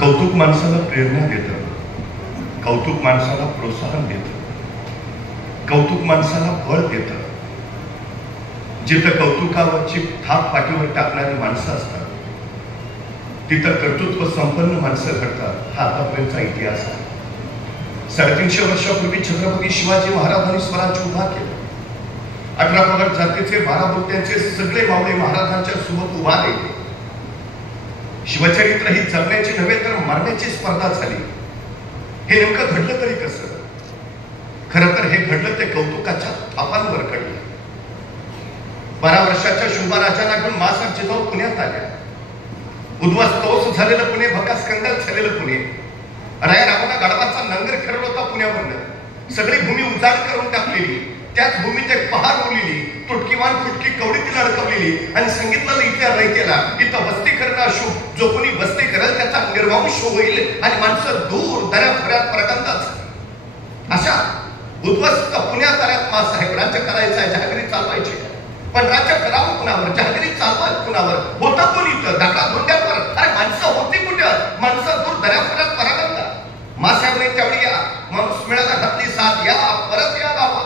कौतुक माणसाला प्रेरणा देतं, कौतुक माणसाला प्रोत्साहन देतं, कौतुक माणसाला बळ देतं. जिथं कौतुकावरची थाप पाठीवर टाकणारी माणसं असतात तिथं कर्तृत्व संपन्न माणसं घडतात. हा आतापर्यंतचा इतिहास आहे. 350 वर्षापूर्वी छत्रपती शिवाजी महाराजांनी स्वराज्य उभा केलं. 18 पगड जातीचे 12 बुट्ट्यांचे सगळे मावळे महाराजांच्या सोबत उभा राहिले. शिवचरित्र ही जगण्याची नव्हे तर मरण्याची स्पर्धा झाली. हे नेमकं घडलं तरी कसं? खरं तर हे घडलं ते कौतुकाच्या थापांवर घडलं. 12 वर्षाच्या शुभाराजांना घेऊन मासाहेब जिजाऊ पुण्यात आल्या. उद्ध्वस्त झालेलं पुणे, भकासकंदल झालेलं पुणे, रायरामाना गाढवाचा नांगर खेळला होता पुण्यावरनं. सगळी भूमी उजाड करून टाकलेली, त्याच भूमीत एक पहार उरलेली, तुटकीवान फुटकी कवडीतील अडकवलेली आणि सांगितलं इथल्या रयतेला इथं वस्ती करणं अशुभ, जो कोणी वस्ती करेल त्याचा निर्वंश होईल आणि माणसं दूर दऱ्याफऱ्यात प्रगंतात. अशा उद्ध्वस्त पुण्यात आल्यात मासाहेब. राज्य करायचं आहे, जहागिरी चालवायची, पण राज्य करावं कुणावर, जहागिरी चालवायचं कुणावर? होतं कोण इथं? दाखला धोंड्यावर. अरे माणसं होती कुठं? माणसं दूर दऱ्याफऱ्यात प्रगंतात. मासाहेबने त्यावेळी या माणूस मिळाला घातली साथ, या परत या गावा.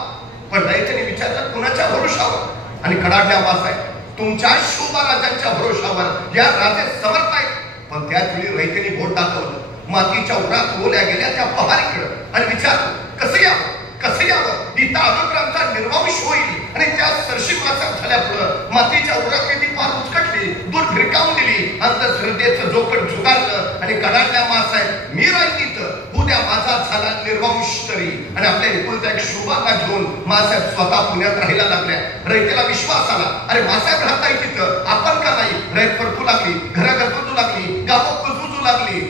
पण रयतेने विचारलं कुणाच्या भरोशावर? आणि कडाडल्या मासाहेब, तुमच्या शोभाराजांच्या भरोशावर. या राजे समर्थ आहेत. पण त्याच वेळी रयतेने बोट दाखवलं. मातीच्या उरात ओल्या गेल्या त्या पहारीकडं आणि विचारलं कसं यावं, कसं यावं? इथं अनुक्रमचा निर्वंश होईल. आणि त्या सरशी मासाहेब झाल्या पुढं मातीच्या उरात ती पार उचकटली, दूर भिरकावून दिली. अंधश्रद्धेचं जोकट झुगारलं आणि कडाडल्या मासाहेब, मी राहील तिथं, उद्या माझा झाला निर्वंश तरी. आणि आपल्या एकुलत्या एक शुभांना घेऊन मासाहेब स्वतः पुण्यात राहायला लागल्या. रयतेला विश्वास आला, अरे मासाहेब राहताय तिथं, आपण का नाही? रयत परतू लागली, घरं गजबजू लागली, गावं कुजबुजू लागली.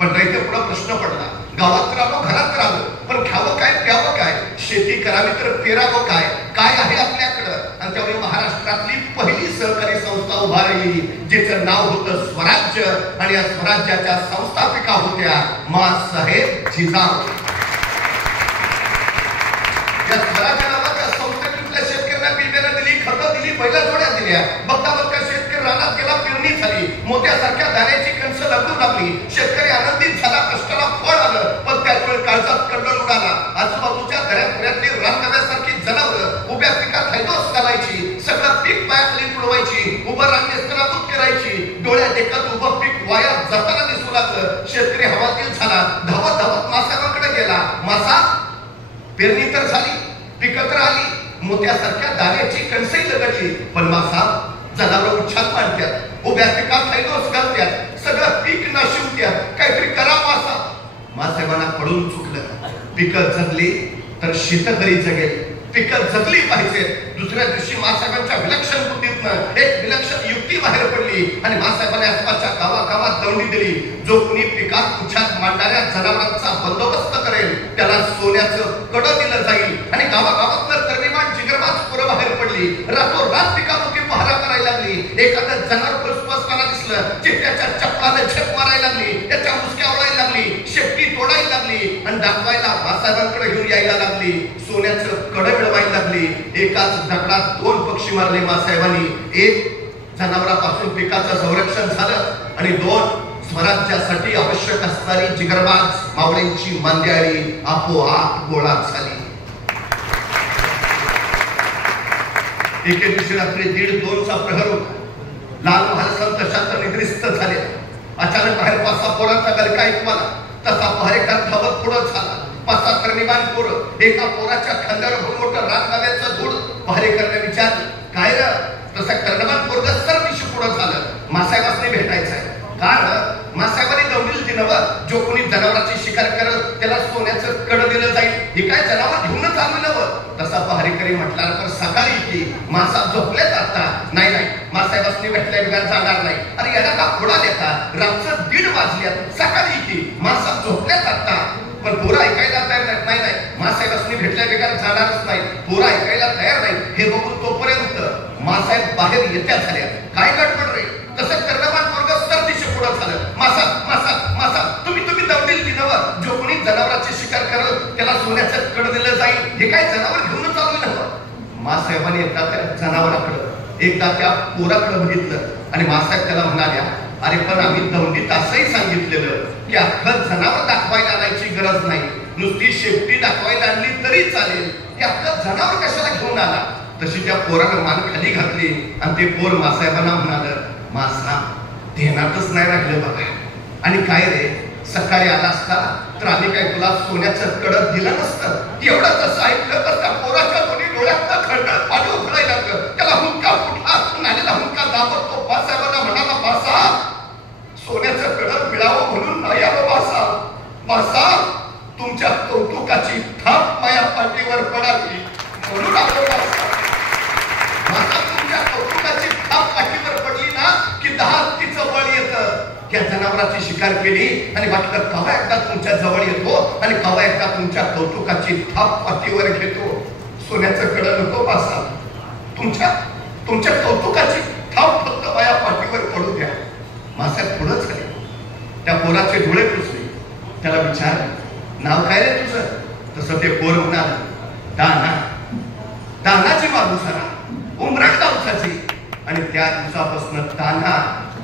पण रयते पुढे प्रश्न पडला, गावात राहावं, घरात राहावं, पण खावं काय, प्यावं काय? शेती करावी तर पेरावं काय? काय आहे आपल्याकडं? आणि त्यावेळी महाराष्ट्रातली पहिली सहकारी संस्था उभा राहिली, जिचं नाव होतं स्वराज्य. आणि या स्वराज्याच्या संस्थापिका होत्या मासाहेब जिजाऊ. या स्वराज्य नावाच्या संस्थेतल्या शेतकऱ्यांना बियाणं दिली, खतं दिली, बैला जोड्या दिल्या. बघता बघता शेतकरी रानात गेला, पेरणी झाली, मोत्यासारख्या दाण्याची कणसं लागू लागली. शेतकरी आनंदित झाला, कष्टाला फळ आलं. पण त्याच वेळी काळजात कंडल उडाला. आजूबाजूच्या दऱ्यापुऱ्यातली रानगव्यासारखी जनावरं उभ्या पिकात हैदोस घालायची, सगळं पीक पायाखाली तुडवायची, उभं रान नेसताना दूध करायची. डोळ्यात एकच उभं पीक वाया जाताना दिसू लागलं. शेतकरी हवालदिल झाला, धावत धावत मासाहेबांकडे गेला. मासा, पेरणी तर झाली, पिकं तर आली, मोत्यासारख्या दाण्याची कणसही लगडली, पण मासा जनावर उच्छाद मांडतात, उभ्या पिकात हैदोस घालतात, सगळं पीक नाशिवत्यात. काहीतरी करा मासा. मासाहेबांना पडून चुकलं. पिकं जगली तर शेतकरी जगेल, पिकं जगली पाहिजे. दुसऱ्या दिवशी मासाहेबांच्या विलक्षण बुद्धीतनं एक विलक्षण युक्ती बाहेर पडली आणि मासाहेबांनी आसपासच्या गावागावात दौंडी दिली. जो कुणी पिकात उच्छाद मांडणाऱ्या जनावरांचा बंदोबस्त करेल त्याला सोन्याचं कडं दिलं जाईल. आणि गावागावातनं तरणीमान जिगरबाज पोरं बाहेर पडली. रातोरात पिकामुखी पहारा करायला लागली. एखादं जनावर असताना दिसलं, चिट्ट्याच्या चपलाने झेप मारायला लागली, त्याच्या मुसक्या ओढायला लागली, शेपटी तोडायला लागली आणि दाखवायला मासाहेबांकडे घेऊन यायला लागली. सोन्याचं कडं मिळवायला लागली. एकाच दगडात 2 पक्षी मारले मासाहेबांनी. एक जनावरांपासून पिकाचं संरक्षण झालं आणि 2 स्वराज्यासाठी आवश्यक असणारी जिगरबाज मावळ्यांची मांदियाळी आपोआप गोळा झाली. एके दिवशी रात्री 1:30-2चा प्रहर होता. लाल महाल संत शांत निद्रिस्त झाले. अचानक बाहेर 5-6 पोरांचा गलका ऐकू आला. तसा पहारेकर धावत पुढं झाला. 5-6 तरणीमान पोरं, एका पोराच्या खांद्यावर मोठं रानगाव्याचं धूळ. पहारेकरने विचारलं, काय र? तसा तरणीमान पोरग सरदिशी पुढं झालं. मासाहेबांनी भेटायचं आहे. कारण मासाहेबांनी दौंडील दिनवर जो कोणी जनावरांची शिकार करत त्याला सोन्याचं कडं दिलं जाईल. हे काय जनावर घेऊनच आलेलं? तसा पहारेकरी म्हटला, पण सकाळी की मासा झोपलेत आता. नाही नाही, मासाहेबांनी भेटल्या बिगार जाणार नाही. अरे याला का पुढा देता? रातचं 1:30 वाजल्यात, सकाळी की मासा झोपलेत आता. पण पोरं ऐकायला तयार नाही. नाही नाही, मासाहेबांनी भेटल्या बिगार जाणारच नाही. पोरं ऐकायला तयार नाही. हे बघून तोपर्यंत मासाहेब बाहेर येत्या झाल्या. काय गडबड रे? तसं कर्णमान पोरग सरदिशी पुढं झालं. मासा मासा मासा, तुम्ही दौंडील दिनवर जो कोणी जनावरांची शिकार करत त्याला सोन्याचं कडं दिलं जाईल. हे काय जनावर घेऊन चालू नव्हतं. मासाहेबांनी एकदा त्या जनावराकडं, एकदा त्या पोराकडे बघितलं आणि मासाहेब त्याला म्हणाल्या, अरे पण आम्ही दौंडीत असंही सांगितलेलं की अख्खं जनावर दाखवायला आणायची गरज नाही, नुसती शेपटी दाखवायला आणली तरी चालेल. की अख्खं जनावर कशाला घेऊन आला? तशी त्या पोरानं मान खाली घातली आणि ते पोर मासाहेबांना म्हणाल, मासा ध्यानातच नाही राहिलं बघा. आणि काय रे, सकाळी आला असता तर आम्ही काय तुला सोन्याचं कडक दिलं नसतं? एवढं तसं ऐकलं तर त्या पोराच्या दोन्ही डोळ्यात खळखळत पाणी उघडायला लागलं. त्याला हुंका फुटला, नालेला हुंका दाबत तो बासाहेबांना म्हणाला, बासा सोन्याचं कडक मिळावं म्हणून नाही आलो बासा. बासा तुमच्या कौतुकाची थाप माझ्या पाठीवर पडावी म्हणून आलो बासा. बासा तुमच्या कौतुकाची थाप पाठीवर पडली ना की 10 हत्तीचं बळ येतं. त्या जनावराची शिकार केली आणि वाटलं कवा एकदा तुमच्या जवळ येतो आणि कवा एकदा तुमच्या कौतुकाची थाप पाठीवर घेतो. सोन्याचं कडं नको बासा, तुमच्या कौतुकाची थाप फक्त माझ्या पाठीवर पडू द्या. मासाहेब पुढं झाले, त्या पोराचे डोळे पुसले, त्याला विचारलं, नाव काय रे तुझं? तसं ते पोर म्हणाल, दाना. दानाची माणूसारा उमराट गावचाची. आणि त्या दिवसापासून ताना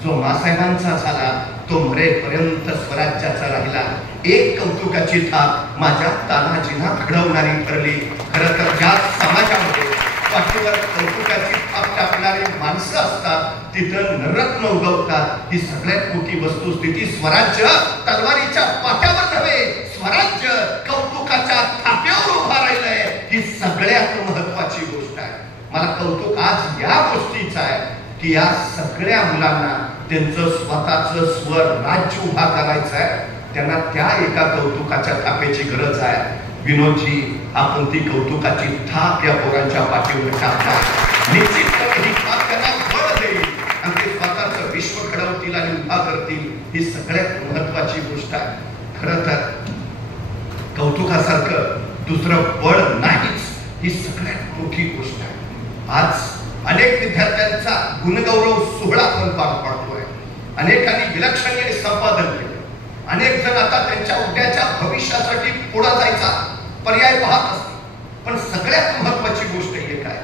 जो मासाहेबांचा झाला तो मरेपर्यंत स्वराज्याचा राहिला. एक कौतुकाची थाप माझ्या तानाजींना घडवणारी ठरली. खरं तर ज्या समाजामध्ये पाठीवर कौतुकाची थाप टाकणारी माणसं असतात तिथं नररत्न उगवतात. ही सगळ्यात मोठी वस्तुस्थिती स्वराज्य तलवारीच्या पाट्यावर नव्हे, स्वराज्य कौतुकाच्या थाप्यावर उभा राहिलंय. ही सगळ्यात महत्वाची गोष्ट आहे. मला कौतुक आज या गोष्टीचं आहे की या सगळ्या मुलांना त्यांचं स्वतःचं स्वर राज्य उभा करायचं आहे. त्यांना त्या एका कौतुकाच्या थापेची गरज आहे. विनोदजी, आपण ती कौतुकाची थाप या पोरांच्या पाठीवर टाकता. निश्चितपणे ही थाप त्यांना बळ देईल आणि ते स्वतःचं विश्व घडवतील आणि उभा करतील. ही सगळ्यात महत्वाची गोष्ट आहे. खरं तर कौतुकासारखं दुसरं बळ नाहीच, ही सगळ्यात मोठी गोष्ट आहे. आज अनेक विद्यार्थ्यांचा गुणगौरव सोहळा आपण पार पाडतोय. अनेकांनी विलक्षण संपादन केलं. अनेक जण आता त्यांच्या उद्याच्या भविष्यासाठी पुढे जायचा पर्याय पाहत असतात. पण सगळ्यात महत्वाची गोष्ट एक आहे,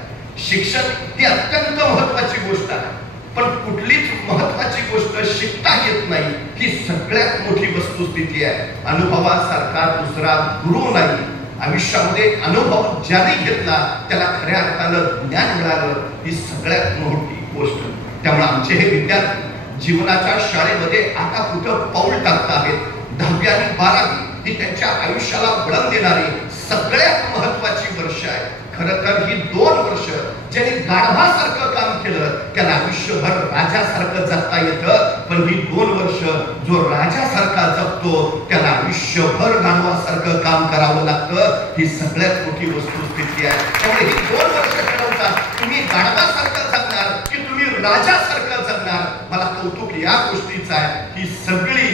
शिक्षण ही अत्यंत महत्वाची गोष्ट आहे. पण कुठलीच महत्वाची गोष्ट शिकता येत नाही, ही सगळ्यात मोठी वस्तुस्थिती आहे. अनुभवासारखा दुसरा गुरु नाही. आयुष्यामध्ये अनुभव ज्याने घेतला त्याला खऱ्या अर्थानं ज्ञान मिळालं, ही सगळ्यात मोठी गोष्ट. त्यामुळे आमचे हे विद्यार्थी जीवनाच्या शाळेमध्ये आता कुठं पाऊल टाकत आहेत. 10वी आणि 12वी ही त्यांच्या आयुष्याला वळण देणारी सगळ्यात महत्वाची वर्ष आहे. खरं तर ही 2 वर्ष ज्यांनी गाढवासारखं काम केलं त्याला आयुष्यभर राजासारखं जगता येतं. पण ही 2 वर्ष जो राजासारखा जगतो त्याला आयुष्यभर गाढवासारखं काम करावं लागतं. ही सगळ्यात मोठी वस्तुस्थिती आहे. त्यामुळे ही 2 वर्ष ठरवतात तुम्ही गाढवासारखं जगणार की तुम्ही राजासारखं जगणार. मला कौतुक या गोष्टीचं आहे की सगळी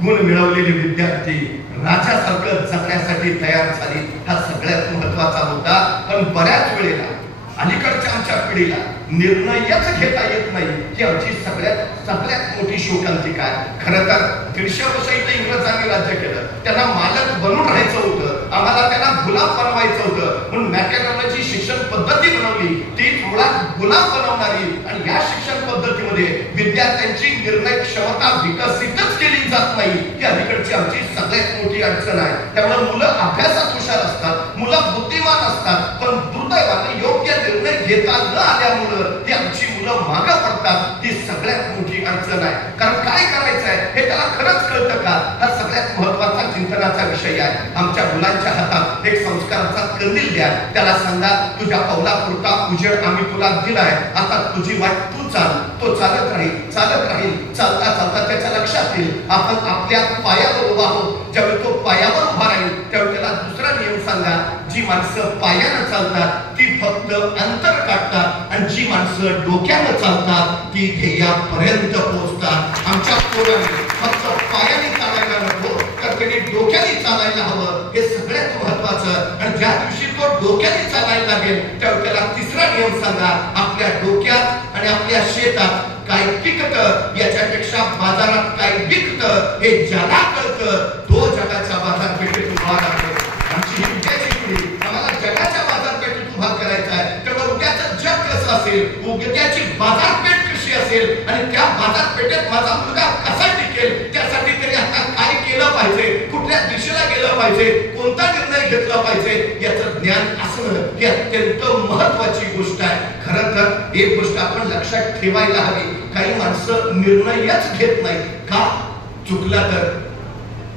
गुण मिळवलेले विद्यार्थी राजासारखं जगण्यासाठी तयार झाली. हा सगळ्यात महत्वाचा मुद्दा. पण बऱ्याच वेळेला अलीकडच्या आमच्या पिढीला निर्णयच घेता येत नाही, ही आमची सगळ्यात मोठी शोकांतिका आहे. खरं तर 150 वर्ष इथे इंग्रजांनी राज्य केलं. त्यांना मालक बनून राहायचं होतं, आम्हाला त्यांना गुलाम बनवायचं होतं. म्हणून मॅकॅनॉलॉजी शिक्षण पद्धती बनवली, ती मुळात गुलाम बनवणारी. आणि या शिक्षण पद्धतीमध्ये विद्यार्थ्यांची निर्णय क्षमता विकसितच केली जात नाही, ही अलीकडची आमची सगळ्यात मोठी अडचण आहे. त्यामुळे मुलं अभ्यासात हुशार असतात, मुलं बुद्धिमान असतात, पण दुर्दैवाने योग्य निर्णय घेता न आल्यामुळे ही आमची मुलं मागं पडतात. ही सगळ्यात मोठी अडचण आहे. कारण काय करायचं आहे हे त्याला खरंच कळतं का? हा सगळ्यात महत्वाचा चिंतनाचा विषय आहे. आमच्या मुलांच्या हातात एक संस्काराचा कंदील द्या. त्याला सांगा, तुझ्या पावलापुरता उजेड आम्ही तुला दिलाय, आता तुझी वाट तू चाल. तो चालत राहील, चालत राहील. चालता चालता त्याच्या लक्षात येईल आपण आपल्या पायावर उभा आहोत. ज्यावेळी तो पायावर उभा राहील त्यावेळी त्याला दुसरा नियम सांगा, जी माणसं पायानं चालतात ती फक्त अंतर काढतात आणि जी माणसं डोक्यानं चालतात ती ध्येयापर्यंत पोहोचतात. आमच्या पोरांनी फक्त पायाने चालायला नको तर त्यांनी डोक्याने चालायला हवं, हे सगळ्यात महत्वाचं. आणि ज्या दिवशी तो डोक्याने चालायला लागेल त्यावेळी त्याला तिसरा नियम सांगा, आपल्या डोक्यात आणि आपल्या शेतात काय पिकतं याच्यापेक्षा बाजारात काय विकतं हे ज्याला कळतं तो जगाच्या बाजारपेठेत उभा राहतो. आमची ही उद्याची पिढी आम्हाला जगाच्या बाजारपेठेत उभा करायचा आहे. तेव्हा उद्याचं जग कसं असेल, उद्याची बाजारपेठ कशी असेल असेल आणि त्या बाजारपेठेत माझा मुलगा कसा टिकेल त्यासाठी तरी आता काय केलं पाहिजे, कुठल्या दिशेला गेलं पाहिजे, कोणता निर्णय घेतला पाहिजे याचं ज्ञान असणं ही अत्यंत महत्वाची गोष्ट आहे. खरं तर एक गोष्ट आपण लक्षात ठेवायला हवी, काही माणसं निर्णयच घेत नाही. का? चुकला तर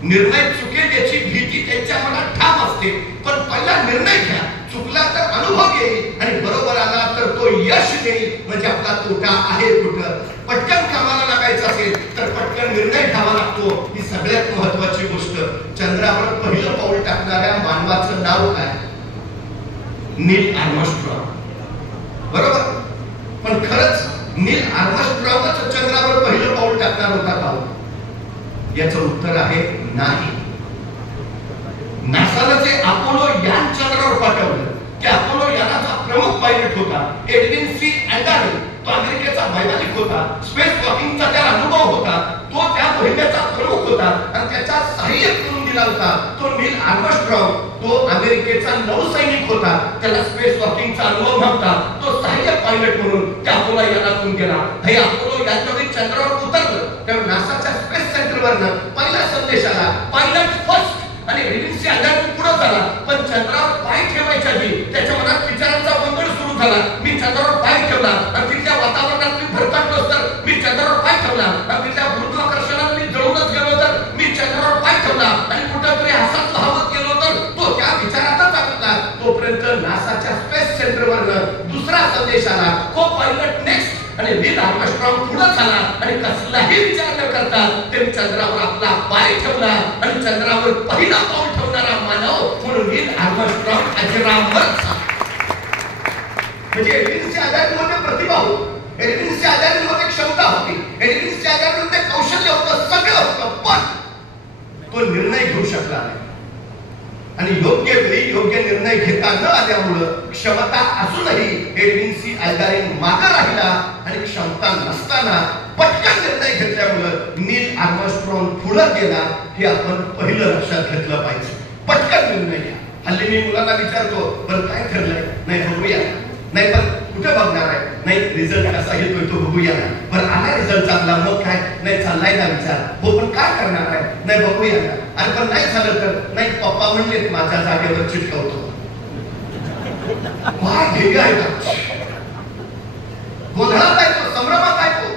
निर्णय चुकेल याची भीती त्यांच्या मनात ठाम असते. पण पहिला निर्णय घ्या, चुकला तर अनुभव येईल आणि बरोबर आला तर तो यश देईल. म्हणजे आपला तोटा आहे कुठं? पटकन कामाला लागायचं असेल तर पटकन निर्णय घ्यावा लागतो. ही सगळ्यात महत्वाची गोष्ट. चंद्रावर पहिलं पाऊल टाकणाऱ्या मानवाचं नाव काय? नील आर्मस्ट्रॉंग. बरोबर? पण खरंच नील आर्मस्ट्रॉंगच चंद्रावर पहिलं पाऊल टाकणार होता का? याचं उत्तर आहे नाही. नासाला जे अपोलो यान चंद्रावर पाठवलं, त्या अपोलो यानाचा प्रमुख पायलट होता एडविन सी अँडारिन. तो अमेरिकेचा वैमानिक होता. स्पेस वॉकिंगचा त्याला अनुभव होता. तो त्या मोहिमेचा प्रमुख होता आणि त्याचा सहाय्यक करून दिला होता तो नील आर्मस्ट्रॉंग. तो अमेरिकेचा नौसैनिक होता. त्याला स्पेस वॉकिंगचा अनुभव नव्हता. तो सहाय्यक पायलट म्हणून त्या अपोलो यानातून गेला. हे अपोलो याच्यावेळी चंद्रावर उतरलं तेव्हा नासाच्या स्पेस सेंटरवरनं पहिला संदेश आला, पायलट फर्स्ट. आणि एडविन सी अँडारिन पुढे झाला. पण चंद्रावर पाय ठेवायच्या आधी त्याच्या मनात विचारांचा गोंधळ सुरू झाला. मी चंद्रावर पाय ठेवला आणि तिथल्या वातावरणात मी भरकटलो तर मी चंद्रावर पाय ठेवला आणि तिथल्या गुरुत्वाकर्षणात मी जळूनच गेलो तर मी चंद्रावर पाय ठेवला आणि कुठेतरी हसत धावत गेलो तर तो त्या विचारातच अडकला. तोपर्यंत नासाच्या स्पेस सेंटरवरनं दुसरा संदेश आला, को पायलट नेक्स्ट. आणि नील आर्मस्ट्रॉंग पुढे झाला आणि कसलाही विचार न करता त्यांनी चंद्रावर आपला पाय ठेवला आणि चंद्रावर पहिला पाऊल ठेवणारा मानव म्हणून नील आर्मस्ट्रॉंग अजरामर झाला. म्हणजे एडविन मध्ये प्रतिभा होती, एडविन मध्ये क्षमता होती, एडविन मध्ये कौशल्य होतं, सगळं होतं. पण तो निर्णय घेऊ शकला नाही आणि योग्य वेळी योग्य निर्णय घेता न आल्यामुळं क्षमता असूनही एडविन सी अँडारिन मागे राहिला आणि क्षमता नसताना पटकन निर्णय घेतल्यामुळं नील आर्मस्ट्रॉंग पुढे गेला. हे आपण पहिलं लक्षात घेतलं पाहिजे. पटकन निर्णय घ्या. हल्ली मी मुलांना विचारतो, बरं काय ठरलंय? नाही बघूया. नाही पण कुठे बघणार आहे? नाही रिझल्ट कसा येतोय तो बघूया ना. बरं आला रिझल्ट चांगला, मग काय? नाही चाललाय ना विचार. हो पण काय करणार आहे? नाही बघूया ना. अरे पण नाही झालं तर? नाही पप्पा म्हणले माझ्या जागेवर चिटकवतो. ध्येय आहे का? गोंधळात आहे तो, संभ्रमात आहे तो.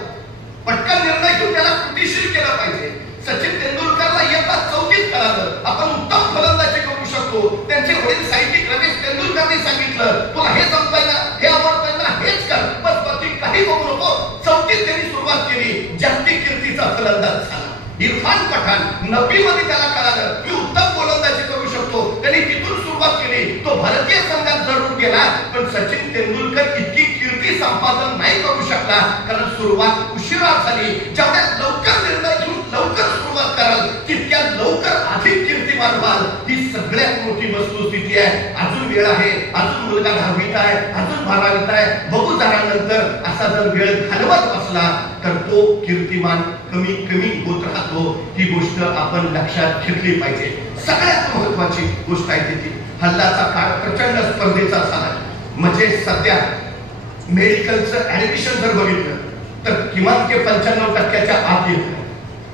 पटकन निर्णय घेऊन त्याला कृतीशील केलं पाहिजे. सचिन तेंडुलकरला येता 34 कळालं आपण उत्तम फलंदाजी करू शकतो. त्यांचे वडील साहित्यिक रमेश तेंडुलकरने सांगितलं, तुला हे जमतंय ना, हे आवडतंय ना, हेच कर, बस बाकी काही बघू नको. 34 त्यांनी सुरुवात केली. जागतिक कीर्तीचा फलंदाज झाला. इरफान पठाण 90 मध्ये त्याला कळालं मी उत्तम गोलंदाजी करू शकतो. त्यांनी तिथून सुरुवात केली. तो भारतीय संघात जरूर गेला पण सचिन तेंडुलकर इतकी कीर्ती संपादन नाही करू शकला कारण सुरुवात उशिरा झाली. जेवढ्या लवकर निर्णय घेऊन लवकर सुरुवात कराल तितक्या लवकर अधिक कीर्तिमान व्हाल. ही सगळ्यात मोठी वस्तुस्थिती आहे. अजून वेळ आहे, अजून मुलगा 10वीत आहे, अजून 12वीत आहे, बघू जरा नंतर असा जर वेळ घालवत बसला तर तो कीर्तिमान कमी कमी होत राहतो. ही गोष्ट आपण लक्षात घेतली पाहिजे. सगळ्यात महत्वाची गोष्ट आहे ती हल्लाचा काळ प्रचंड स्पर्धेचा झाला. म्हणजे सध्या मेडिकलचं ऍडमिशन जर बघितलं तर किमान ते 95% आत येतं.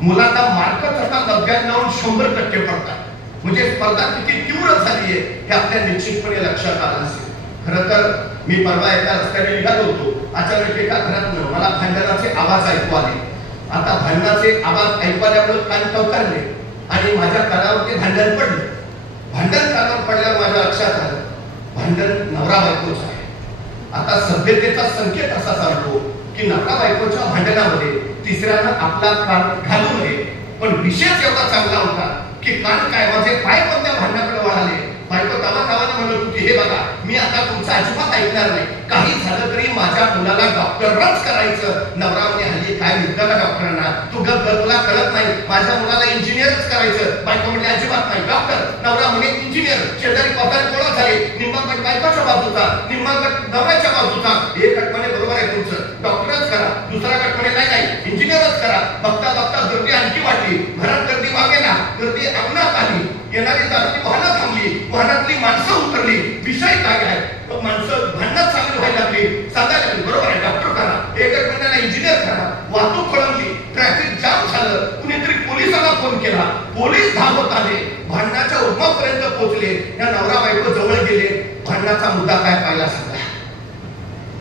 मुलांना मार्कच आता 99-100% पडतात. म्हणजे स्पर्धा किती तीव्र झाली आहे हे आपल्या निश्चितपणे लक्षात आलं असेल. खरं तर मी परवा एका रस्त्याने निघालो होतो. अचानक एका घरातनं मला भांडणाचे आवाज ऐकू आले. आता भांडणाचे आवाज ऐकू आल्यामुळे कान टवकारले आणि माझ्या कानावरती भांडण पडलं. भांडण कानावर पडल्यावर माझ्या लक्षात आलं भांडण नवरा बायकोचं आहे. आता सभ्यतेचा संकेत असा चालतो की नवरा बायकोच्या भांडणामध्ये तिसऱ्यानं आपला कान घालू नये. पण विषय एवढा चांगला होता की कान काय माझे पाय पण त्या भांडणाकडे वळाले. बायको तावातावाने म्हणत होती, हे बघा मी आता तुमचं अजिबात ऐकणार नाही. काही झालं तरी माझ्या मुलाला डॉक्टरच करायचं. नवरा म्हणे हल्ली काय मिळतं का डॉक्टरांना? तू गप्प तुला कळत नाही. माझ्या मुलाला इंजिनियरच करायचं. बायको म्हणजे अजिबात नाही डॉक्टर. नवरा म्हणे इंजिनियर. शेजारी पदार गोळा झाले. निम्मा गट बायकोच्या बाजूचा, निम्मा गट नवऱ्याच्या बाजूचा. एक गट म्हणे बरोबर आहे तुमचं, डॉक्टरच करा. दुसरा गट म्हणे नाही नाही इंजिनियरच करा. बघता बघता गर्दी आणखी वाढली. घरात गर्दी वागेना, गर्दी अंगणात आली. येणारी जाती वाहनं थांबली. वाहनातली माणसं उतरली. विषय काय आहे? माणसं भांडणात चांगली व्हायला लागली. सांगायला लागली बरोबर आहे डॉक्टर करा. एक म्हणाला इंजिनियर करा. धावत आले, भांडणाच्या उद्भवापर्यंत पोहोचले. या नवरा बायको जवळ गेले, भांडणाचा मुद्दा काय पाहिला सांगा.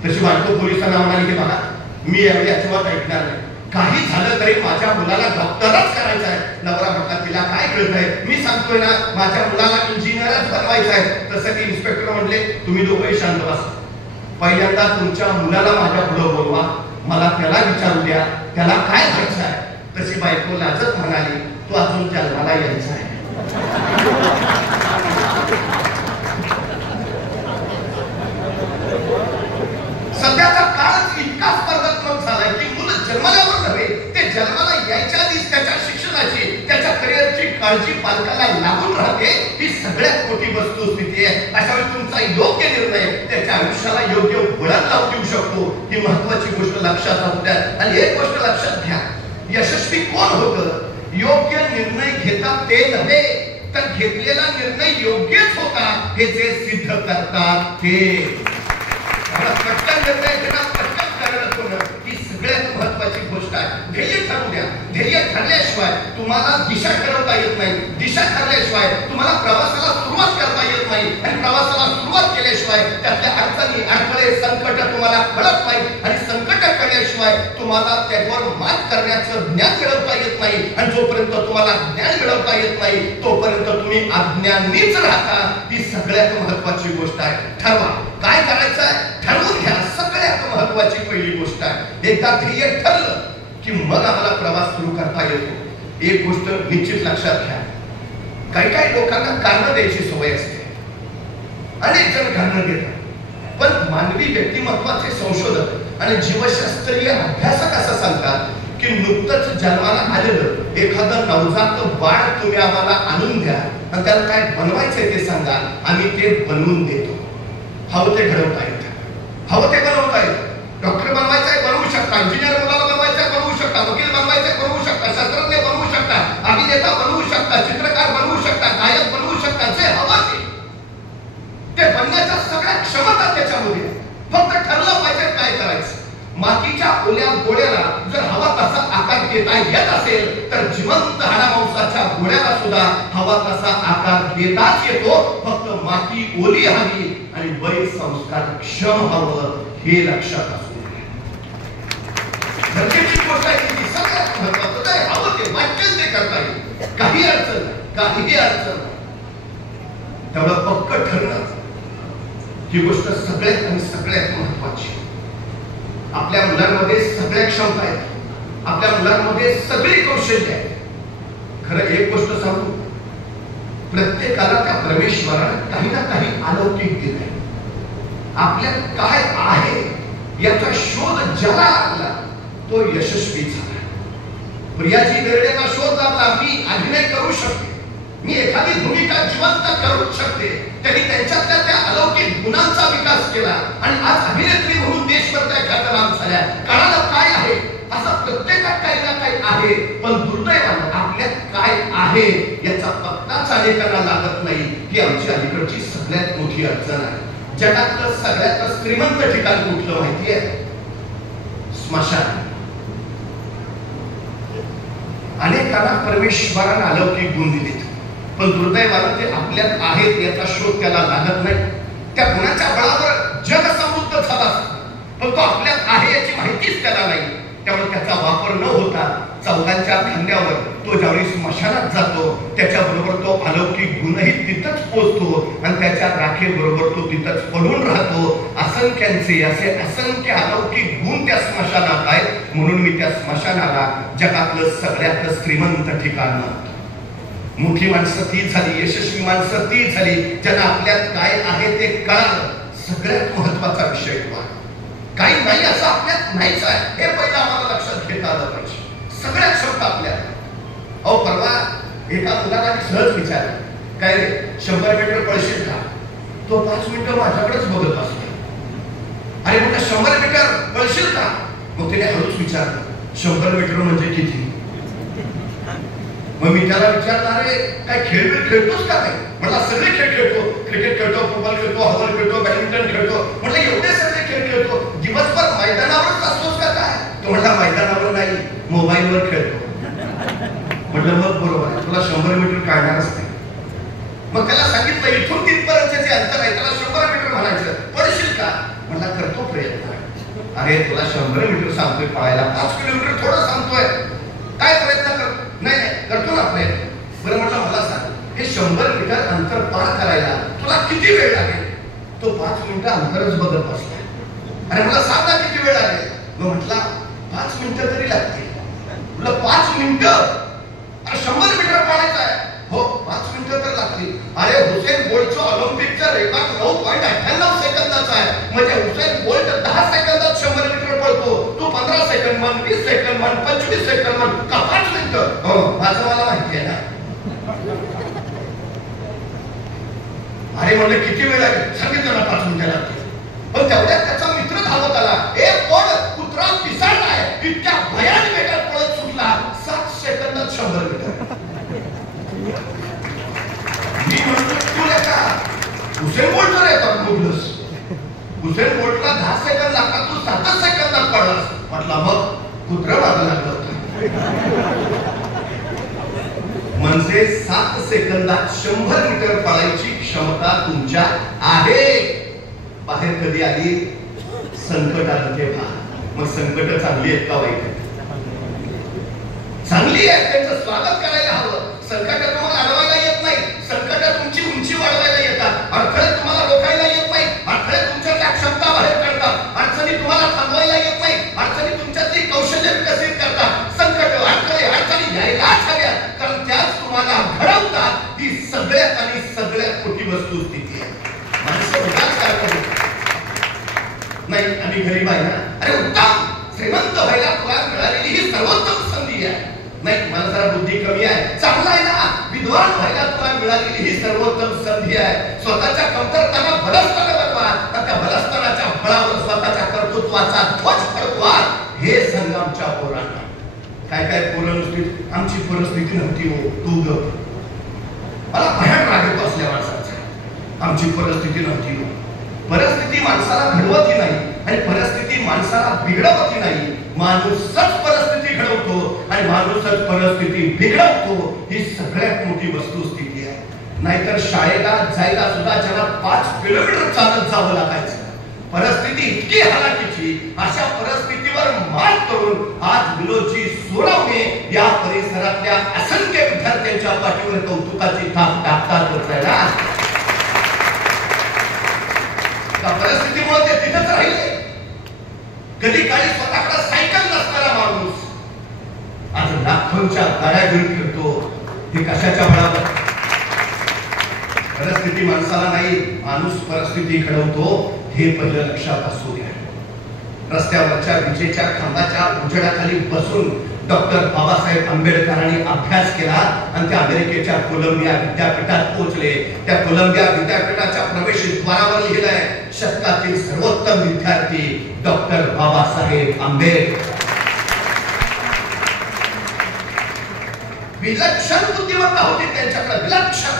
तशी बायको पोलिसांना म्हणाली की बघा मी यावेळी अजिबात ऐकणार नाही, काही झालं तरी माझ्या मुलाला डॉक्टरच करायचं आहे. नवरा म्हटला तिला काय कळतंय, मी सांगतोय ना माझ्या मुलाला इंजिनियरच बनवायचं आहे. तसं की इन्स्पेक्टर म्हणले तुम्ही दोघंही शांत बसा, पहिल्यांदा तुमच्या मुलाला माझ्या पुढे बोलवा, मला त्याला विचारू द्या त्याला काय व्हायचं आहे. तशी बायको लाजत म्हणाली तू अजून जन्माला यायचा आहे. सध्याचा काळच इतका स्पर्धात्मक झालाय की मुलं जन्माल्यावर नव्हे, ते जन्माला यायच्या आधीच त्याच्या शिक्षणाची त्याच्या करिअरची काळजी पालकाला लागून राहते. ही सगळ्यात मोठी वस्तुस्थिती आहे. अशा वेळी तुमचा योग्य निर्णय त्याच्या आयुष्याला योग्य वळण लावून देऊ शकतो. ही महत्वाची गोष्ट लक्षात असू द्या. आणि एक गोष्ट लक्षात घ्या, यशस्वी कोण होतं? योग्य निर्णय घेतात ते नव्हे, तर घेतलेला निर्णय योग्यच होता हे जे सिद्ध करतात ते. पटकन निर्णय घेणं, पटकन करणं होणं ही सगळ्यात महत्वाची गोष्ट आहे. ध्येय ठरवू द्या. ध्येय ठरल्याशिवाय तुम्हाला दिशा ठरवता येत नाही. दिशा ठरल्याशिवाय तुम्हाला प्रवासाला सुरुवात करता येत नाही. आणि प्रवासाला सुरुवात केल्याशिवाय त्यातल्या अडचणी, अडथळे, संकट तुम्हाला कळत नाही. आणि संकट कळल्याशिवाय तुम्हाला त्यावर मात करण्याचं ज्ञान मिळवता येत नाही. आणि जोपर्यंत तुम्हाला ज्ञान मिळवता येत नाही तोपर्यंत तुम्ही अज्ञानीच राहता. ही सगळ्यात महत्वाची गोष्ट आहे. ठरवा काय करायचं आहे, ठरवून घ्या. सगळ्यात महत्वाची पहिली गोष्ट आहे. एकदा ध्येय ठरलं की मग आम्हाला प्रवास सुरू करता येतो. एक गोष्ट निश्चित लक्षात घ्या, काही काही लोकांना कारण द्यायची सवय असते. अनेक जण कारण देतात, पण मानवी व्यक्तिमत्वाचे संशोधक आणि जीवशास्त्रीय अभ्यासक असं सांगतात की नुकतंच जन्माला आलेलं एखादं नवजात बाळ तुम्ही आम्हाला आणून द्या आणि त्याला काय बनवायचंय ते सांगा, आम्ही ते बनवून देतो. हवं ते घडवता येतं, हवं ते बनवता येतं. डॉक्टर बनवायचंय बनवू शकता, इंजिनियर मुलाला बनवायचंय बनवू शकता, वकील बनवायचंय बनवू शकता, शास्त्रज्ञ बनवू शकता, अभिनेता बनवू शकता, चित्रकार बनवू शकता, गायक बनवू शकता. जे हवं ते बनण्याच्या सगळ्या क्षमता त्याच्यामध्ये. फक्त ठरलं पाहिजे काय करायचं. मातीच्या ओल्या गोळ्याला जर हवा तसा आकार देता येत असेल तर जिवंत हाडामांसाच्या गोळ्याला सुद्धा हवा तसा आकार देताच येतो. फक्त माती ओली हवी आणि वय संस्कार क्षम हवं हे लक्षात असू द्या. गरजेची गोष्ट आहे की सगळ्यात महत्वाचं आहे, हवं ते वाटेल ते करता येईल. काही अडचण नाही, काहीही अडचण नाही. तेवढं पक्क ठरणं ही गोष्ट सगळ्यात आणि सगळ्यात महत्वाची. आपल्या मुलांमध्ये सगळ्या क्षमता आहेत, आपल्या मुलांमध्ये सगळी कौशल्य आहेत. खरं एक गोष्ट सांगू, प्रत्येकाला त्या परमेश्वराने काही ना काही अलौकिक दिलंय. आपल्यात काय आहे याचा शोध ज्याला लागला तो यशस्वी झाला. प्रियाजी बेर्डेचा शोध लागला, मी अभिनय करू शकते, मी एखादी भूमिका जिवंत करू शकते. त्यांनी त्यांच्यातल्या त्या अलौकिक गुणांचा विकास केला आणि आज अभिनेत्री म्हणून देशभर त्या ख्यातनाम झाल्या. काळाला काय आहे असं प्रत्येकात काही ना काही आहे, पण दुर्दैवानं आपल्यात काय आहे याचा पत्ताच अनेकांना लागत नाही. ही आमची अलीकडची सगळ्यात मोठी अडचण आहे. जगातलं सगळ्यात श्रीमंत ठिकाण कुठलं माहिती आहे? स्मशान. अनेकांना परमेश्वरानं अलौकिक गुण दिलेत, पण दुर्दैवानं ते आपल्यात आहेत याचा शोध त्याला लागत नाही. त्या गुणाच्या बळावर जग समृद्ध झाला असतो, पण तो आपल्यात आहे याची माहितीच त्याला नाही. त्यामुळे त्याचा वापर न होता चौघांच्या खांद्यावर तो ज्यावेळी स्मशानात जातो त्याच्याबरोबर तो अलौकिक गुणही तिथंच पोचतो आणि त्याच्या राखेबरोबर तो तिथंच पडून राहतो. असंख्यांचे असे असंख्य अलौकिक गुण त्या स्मशानात आहेत. म्हणून मी त्या स्मशानाला जगातलं सगळ्यात श्रीमंत ठिकाण. मोठी माणसं ती झाली, यशस्वी माणसं ती झाली ज्यांना आपल्यात काय आहे ते कळालं. सगळ्यात महत्वाचा विषय काही नाही असं आपल्यात नाहीच आहे हे पहिलं आम्हाला लक्षात घेता आलं पाहिजे. सगळ्यात क्षमता आपल्यात. अहो परवा एका मुलाला सहज विचारलं, काय रे 100 मीटर पळशील का? तो 5 मिनिटं माझ्याकडेच बघत असतो. अरे म्हटलं 100 मीटर पळशील का? मग त्याने हळूच विचारलं 100 मीटर म्हणजे किती? मग मी त्याला विचारणार आहे काय खेळ खेळतोस का? काय म्हटलं सगळे खेळ खेळतो, क्रिकेट खेळतो, फुटबॉल खेळतो, हॉकी खेळतो, बॅडमिंटन खेळतो. म्हटलं एवढे सगळे खेळ खेळतो, दिवसभर मैदानावरच असतोस का काय? तो म्हटला मैदानावर नाही, मोबाईलवर खेळतो. म्हटलं मग बरोबर आहे, तुला 100 मीटर काय अरे तुला 100 मीटर सांगतोय पळायला, 5 किलोमीटर थोडं सांगतोय, काय प्रयत्न कर? नाही नाही करतो ना प्रयत्न. बरं म्हटलं मला सांग, हे 100 मीटर अंतर पार करायला तुला किती वेळ लागेल? तो 5 मिनिटं अंतरच बघत बसला. अरे मला सांग ना किती वेळ लागेल? मग म्हटला 5 मिनिटं तरी लागतील. तुला 5 मिनिटं? अरे 100 मीटर पळायचं आहे. हो 5 मिनिटं तर लागतील. अरे हुसेन बोल्टचं ऑलिम्पिकचा रेकॉर्ड 9.98 सेकंदाचा आहे. म्हणजे हुसेन बोल्ट 10 सेकंदात 100 मीटर पळतो. तू 15 सेकंद म्हण, 20 सेकंद म्हण, 25 सेकंद म्हण, का 5 मिनिटं? हो माझं मला माहिती आहे ना. अरे म्हणलं किती वेळ लागेल? सांगितलं ना 5 मिनिटं लागतील. पण तेवढ्यात त्याचा मित्र धावत आला. कोण? कुत्रा पिसाळलाय. इतक्या भयान वेगात पळत सुटला. 7 सेकंदात 100 मीटर. मी म्हणतो तुला का हुसेन बोल्ट रे येतात बोललोस. हुसेन बोल्टला 10 सेकंद लागतात, तू 7 सेकंदात पडलास. म्हटलं मग कुत्रं मागं लागलं होतं. म्हणजे 7 सेकंदात 100 मीटर पळायची क्षमता तुमच्या आहे. बाहेर कधी आली? संकट आलं तेव्हा. मग संकट चांगली आहेत का वाईट आहेत? चांगली आहे, त्यांचं स्वागत करायला हवं. संकट तुम्हाला अडवायला येत नाही, संकट तुमची उंची वाढवायला येतात. अडथळे तुम्हाला रोखायला येत नाही, अडथळे तुमच्यातल्या क्षमता बाहेर काढतात. अडचणी तुम्हाला थांबवायला येत नाही, अडचणी तुमच्यातली कौशल्य विकसित करतात. संकट अडथळे अडचणी यायलाच हव्या, कारण त्याच तुम्हाला घडवतात. ही सगळ्यात आणि सगळ्यात मोठी वस्तुस्थिती आहे. माणसं उगाच काय करू नाही, आम्ही गरीब आहे ना. अरे उत्तम, श्रीमंत व्हायला तुला मिळालेली ही सर्वोत्तम संधी आहे. नाही मला जरा बुद्धी कमी आहे, चांगला आहे ना. विद्वान व्हायला तुला मिळालेली ही सर्वोत्तम संधी आहे. स्वतःच्या कमतरताना बलस्थान बनवा, त्या बलस्थानाच्या बळावर स्वतःच्या कर्तृत्वाचा ध्वज फडकवा. हे संग्रामच्या पोरांना. काय काय पोरं नुसती आमची परिस्थिती नव्हती हो, तू ग. मला भयान राग येतो असल्या माणसाचा. आमची परिस्थिती नव्हती हो. परिस्थिती माणसाला घडवती नाही आणि परिस्थिती माणसाला बिघडवती नाही. माणूसच परिस्थिती घडवतो आणि माणूसच परिस्थिती बिघडवतो. ही सगळ्यात मोठी वस्तुस्थिती आहे. नाहीतर शाळेला जायला सुद्धा ज्याला 5 किलोमीटर चालत जावं लागायचं. परिस्थिती इतकी हलाखीची, अशा परिस्थितीवर मात करून आज विलोची सोडवणे या परिसरातल्या असंख्य विद्यार्थ्यांच्या पाठीवर कौतुकाची थाप टाकतात. परिस्थितीमुळे ते तिथेच राहिले. कधी काळी स्वतःकडे सायकल नसणारा माणूस आज लाखोंच्या गाड्या घेऊन फिरतो. हे कशाच्या बळावर? परिस्थिती माणसाला नाही, माणूस परिस्थिती घडवतो. हे पहिलं लक्षात असू द्या. रस्त्यावरच्या विजेच्या खांबाच्या उजेडाखाली बसून डॉक्टर बाबासाहेब आंबेडकरांनी अभ्यास केला आणि त्या अमेरिकेच्या कोलंबिया विद्यापीठात पोहोचले. त्या कोलंबिया विद्यापीठाच्या प्रवेशद्वारावर लिहिलंय, शतकातील सर्वोत्तम विद्यार्थी डॉक्टर बाबासाहेब आंबेडकर. विलक्षण बुद्धिमत्ता होती त्यांच्याकडे, विलक्षण.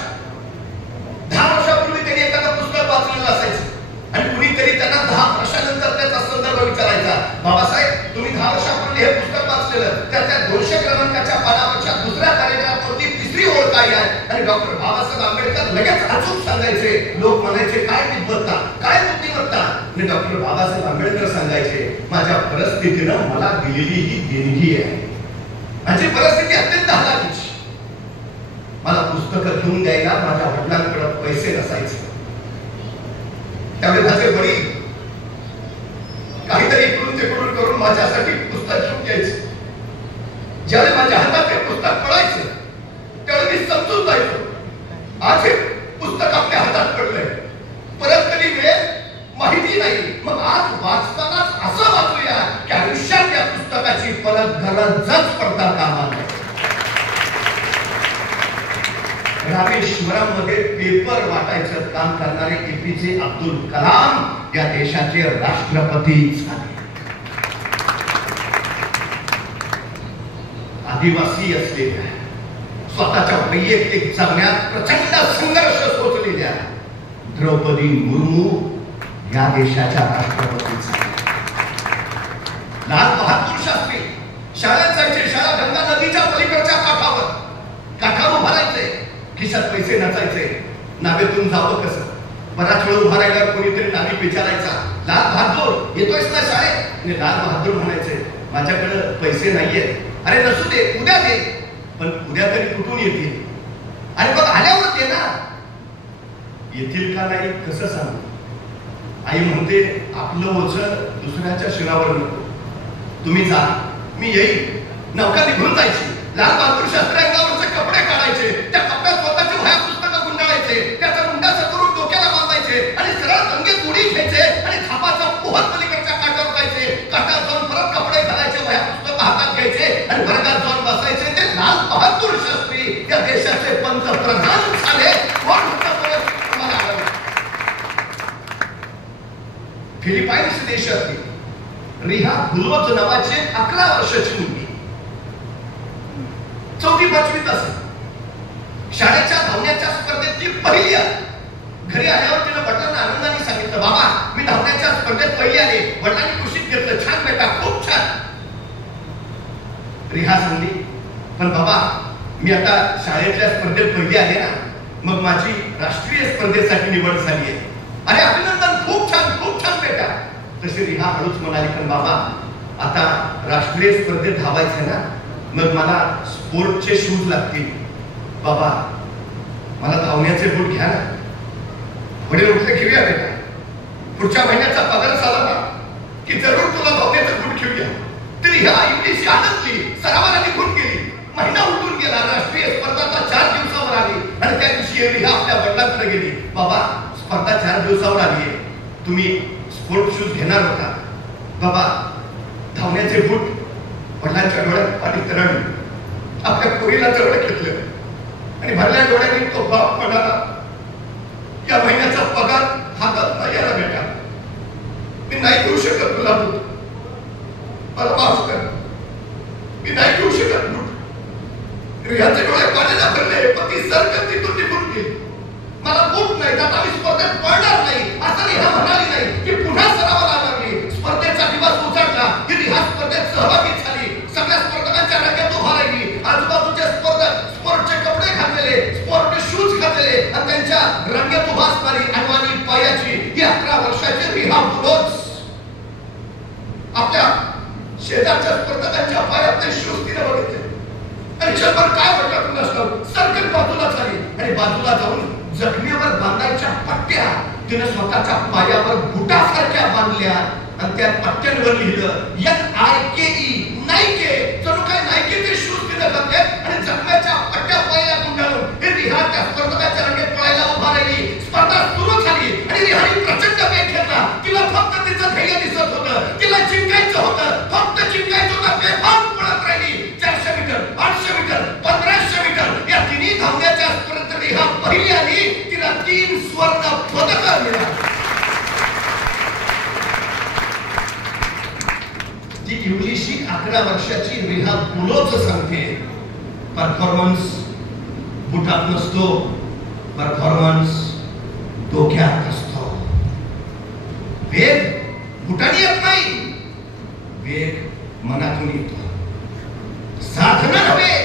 10 वर्षापूर्वी त्यांनी एखादं पुस्तक वाचलेलं असायचं आणि कुणीतरी त्यांना 10 वर्षानंतर त्याचा संदर्भ विचारायचा. बाबासाहेब तुम्ही 10 वर्षापूर्वी हे पुस्तक वाचलेलं, त्याच्या 200 क्रमांकाच्या पानावरच्या दुसऱ्या पॅरेग्राफवरती 3री ओळ काय आहे? आणि डॉक्टर बाबासाहेब आंबेडकर लगेच अचूक सांगायचे. लोक म्हणायचे काय विद्वत्ता, काय बुद्धिमत्ता. आणि डॉक्टर बाबासाहेब आंबेडकर सांगायचे माझ्या परिस्थितीनं मला दिलेली ही देणगी आहे. माझी परिस्थिती अत्यंत हलाखीची. मला पुस्तकं घेऊन द्यायला माझ्या वडिलांकडे पैसे नसायचे. त्यामुळे माझे वडील काहीतरी इकडून तिकडून करून माझ्यासाठी पुस्तक घेऊन यायचे. ज्यावेळी माझ्या हातात ते पुस्तक पडायचं त्यावेळी मी समजून जायचो आज हे पुस्तक आपल्या हातात पडलंय, परत कधी मिळेल माहिती नाही. मग आज वाचतानाच असं वाचूया की आयुष्यात या पुस्तकाची परत गरजच पडता कामा नये. रामेश्वरमध्ये पेपर वाटायचं काम करणारे एपीजे अब्दुल कलाम या देशाचे राष्ट्रपती झाले. आदिवासी असलेल्या, स्वतःच्या वैयक्तिक जगण्यात प्रचंड संघर्ष सोचलेल्या द्रौपदी मुर्मू या देशाच्या राष्ट्रपती झाल्या. लाल बहादूर शास्त्री शाळेत जायचे. शाळा गंगा नदीच्या पलीकडच्या काठावर उभारायचे. खिशात पैसे नसायचे. नावेतून जावं कसं? बराच वेळ उभा राहिल्यावर कोणीतरी नागरिक विचारायचा, लाल बहादूर येतोयस ना शाळेत? आणि लाल बहादूर म्हणायचे, माझ्याकडे पैसे नाहीयेत. अरे नसू दे, उद्या दे. पण उद्या तरी कुठून येतील? अरे बघ आल्यावर दे ना. येतील का नाही कसं सांगू? आई म्हणते, आपलं ओझं दुसऱ्याच्या शिरावर नको. तुम्ही जा, मी येईल. नौका निघून जायची. लाल बहादूर शास्त्र्यांगावरचे कपडे काढायचे, त्या कपड्यात स्वतःची वह्या पुस्तकं गुंडाळायचे, त्याचा मुंडाचा करून डोक्याला बांधायचे आणि सरळ गंगेत उडी घ्यायचे आणि खापाचा पोहत पलीकडच्या काठावर जायचे. काठावर जाऊन परत कपडे घालायचे, वह्या पुस्तकं हातात घ्यायचे आणि वर्गात जाऊन बसायचे. ते लाल बहादूर शास्त्री या देशाचे पंतप्रधान झाले. कोण होतं परत तुम्हाला आलं? फिलिपाईन्स देशातील रिहा बुलोज नावाची 11 वर्षाची मुलगी, 4वी-5वीत असेल. शाळेच्या धावण्याच्या स्पर्धेत ती पहिली आली. घरी आल्यावर तिला वडिलांना आनंदाने सांगितलं, बाबा मी धावण्याच्या स्पर्धेत पहिली आले. वडिलांनी खुशीत घेतलं, छान बेटा, खूप छान. रिहा सांगली, पण बाबा मी आता शाळेतल्या स्पर्धेत पहिली आले ना, मग माझी राष्ट्रीय स्पर्धेसाठी निवड झाली आहे. अरे अभिनंदन, खूप छान, खूप छान बेटा. तशी रिहा हळूच म्हणाली, पण बाबा आता राष्ट्रीय स्पर्धेत धावायचं ना, मग मला स्पोर्टचे शूज लागतील. बाबा मला धावण्याचे बूट घ्या ना. वडील उठले, घेऊया बेटा. पुढच्या महिन्याचा पगार झाला ना की जरूर तुला धावण्याचे बूट घेऊया. तरी ह्या एवढीशी आनंदली, सरावाला निघून गेली. महिना उलटून गेला. राष्ट्रीय स्पर्धा 4 दिवसावर आली आणि त्या दिवशी रिहा आपल्या वडिलांकडे गेली. बाबा स्पर्धा 4 दिवसावर आली आहे, तुम्ही स्पोर्ट शूज घेणार होता. बाबा धावण्याचे बूट. वडिलांच्या डोळ्यात पाणी तरळलं. आपल्या पोरीला जवळ घेतलं आणि भरल्या डोळ्याने तो बाप म्हणाला, या महिन्याचा पगार हातात नाही आला बेटा, मी नाही घेऊ शकत तुला बूट, मला माफ कर, मी नाही घेऊ शकत बूट. रिहाचे डोळे पाण्याला भरले. पती सरकत तिथून निघून गेली. मला बूट नाही, आता मी स्पर्धेत पडणार नाही असं रिहा म्हणाली नाही की पुन्हा सरावाला लागली. स्पर्धेचा दिवस उजाडला की रिहा स्पर्धेत सहभागी झाली. सगळ्या स्पर्धकांच्या रंगात उभा राहिली. आजूबाजूच्या स्पर्धक स्पोर्टचे कपडे घातलेले, स्पोर्ट शूज घातलेले आणि त्यांच्या रंगात उभा असणारी अनवाणी पायाची ही 11 वर्षाची रिहा बुलोज आपल्या शेजारच्या स्पर्धकांच्या पायातले शूज तिने बघितले आणि क्षणभर काय वाटलं तुला असतं, सर्कल बाजूला झाली आणि बाजूला जाऊन जखमेवर बांधायच्या पट्ट्या तिने स्वतःच्या पायावर बुटासारख्या बांधल्या आणि त्या पट्ट्यांवर लिहिलं NIKE, नाईके. जणू काय नाईकेचे शूज तिने घातले आणि जखमेच्या पट्ट्या पायाला गुंडाळून हे रिहा त्या स्पर्धकाच्या रंगेत पळायला उभा राहिली. स्पर्धा सुरू झाली आणि रिहाने प्रचंड वेग घेतला. तिला फक्त तिचं ध्येय दिसत होतं, तिला जिंकायचं होतं, फक्त जिंकायचं होतं. बेफाम पळत राहिली. 400 मीटर, 800 मीटर, 1500 मीटर या तिन्ही धावण्याच्या स्पर्धेत रिहा पहिली आली. तिला 3 स्वर्ण पदकं मिळाली. ती एवढीशी 11 वर्षाची रिहा बुलोज सांगते, परफॉर्मन्स बुटात नसतो, परफॉर्मन्स डोक्यात असतो. वेग बुटाने येत नाही, वेग मनातून येतो. साधना नव्हे,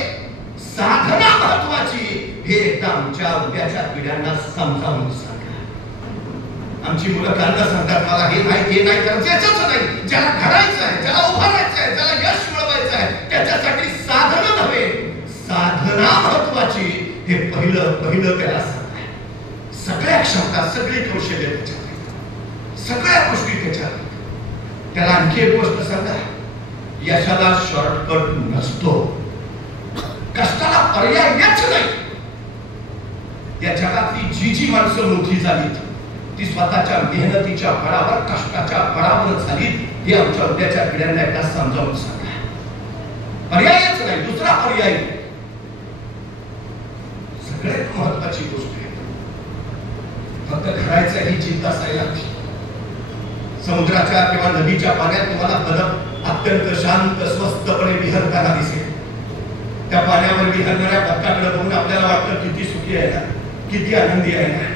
साधना महत्वाची हे एकदा आमच्या उद्याच्या पिढ्यांना समजावून सांगा. आमची मुलं कांदा सांगतात, मला हे नाही ते नाही करायचं नाही. ज्याला घडायचं आहे, ज्याला उभारायचं आहे, ज्याला यश मिळवायचं आहे, त्याच्यासाठी साधना नव्हे, साधना महत्वाची हे पहिलं त्याला सांगा. सगळ्या क्षमता, सगळी कौशल्य त्याच्यात, सगळ्या गोष्टी त्याच्यात. त्याला आणखी एक गोष्ट सांगा, यशाला शॉर्टकट नसतो, कष्टाला पर्यायच नाही. या जगातली जी माणसं मोठी झाली ती स्वतःच्या मेहनतीच्या बळावर, कष्टाच्या बळावर झाली. हे आमच्या उद्याच्या पिढ्यांना एकदा समजावून सांगा. पर्यायच नाही, दुसरा पर्याय. सगळ्यात महत्वाची गोष्ट आहे, फक्त घरायचं ही चिंता असायला. समुद्राच्या किंवा नदीच्या पाण्यात तुम्हाला बदक अत्यंत शांत स्वस्तपणे विहरताना दिसेल. त्या पाण्यावर विहरणाऱ्या बदकाकडे बघून आपल्याला वाटतं किती सुखी आहे ना, किती आनंदी आहे ना.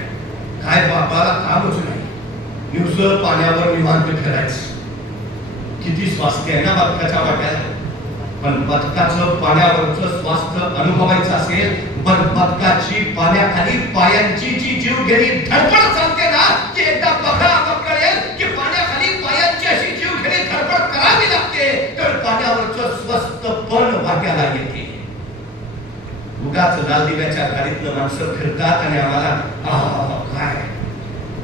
काय बापाला कामच नाही, नुसतं पाण्यावर निवांत फिरायचं. किती स्वास्थ्य आहे ना बदकाच्या वाट्याला. पण बदकाचं पाण्यावरचं स्वास्थ्य अनुभवायचं असेल, पण बदकाची पाण्याखाली पायांची जी जीव गेली धडपड चालते ना, लाल दिव्याच्या गाडीतलं माणसं फिरतात आणि आम्हाला काय,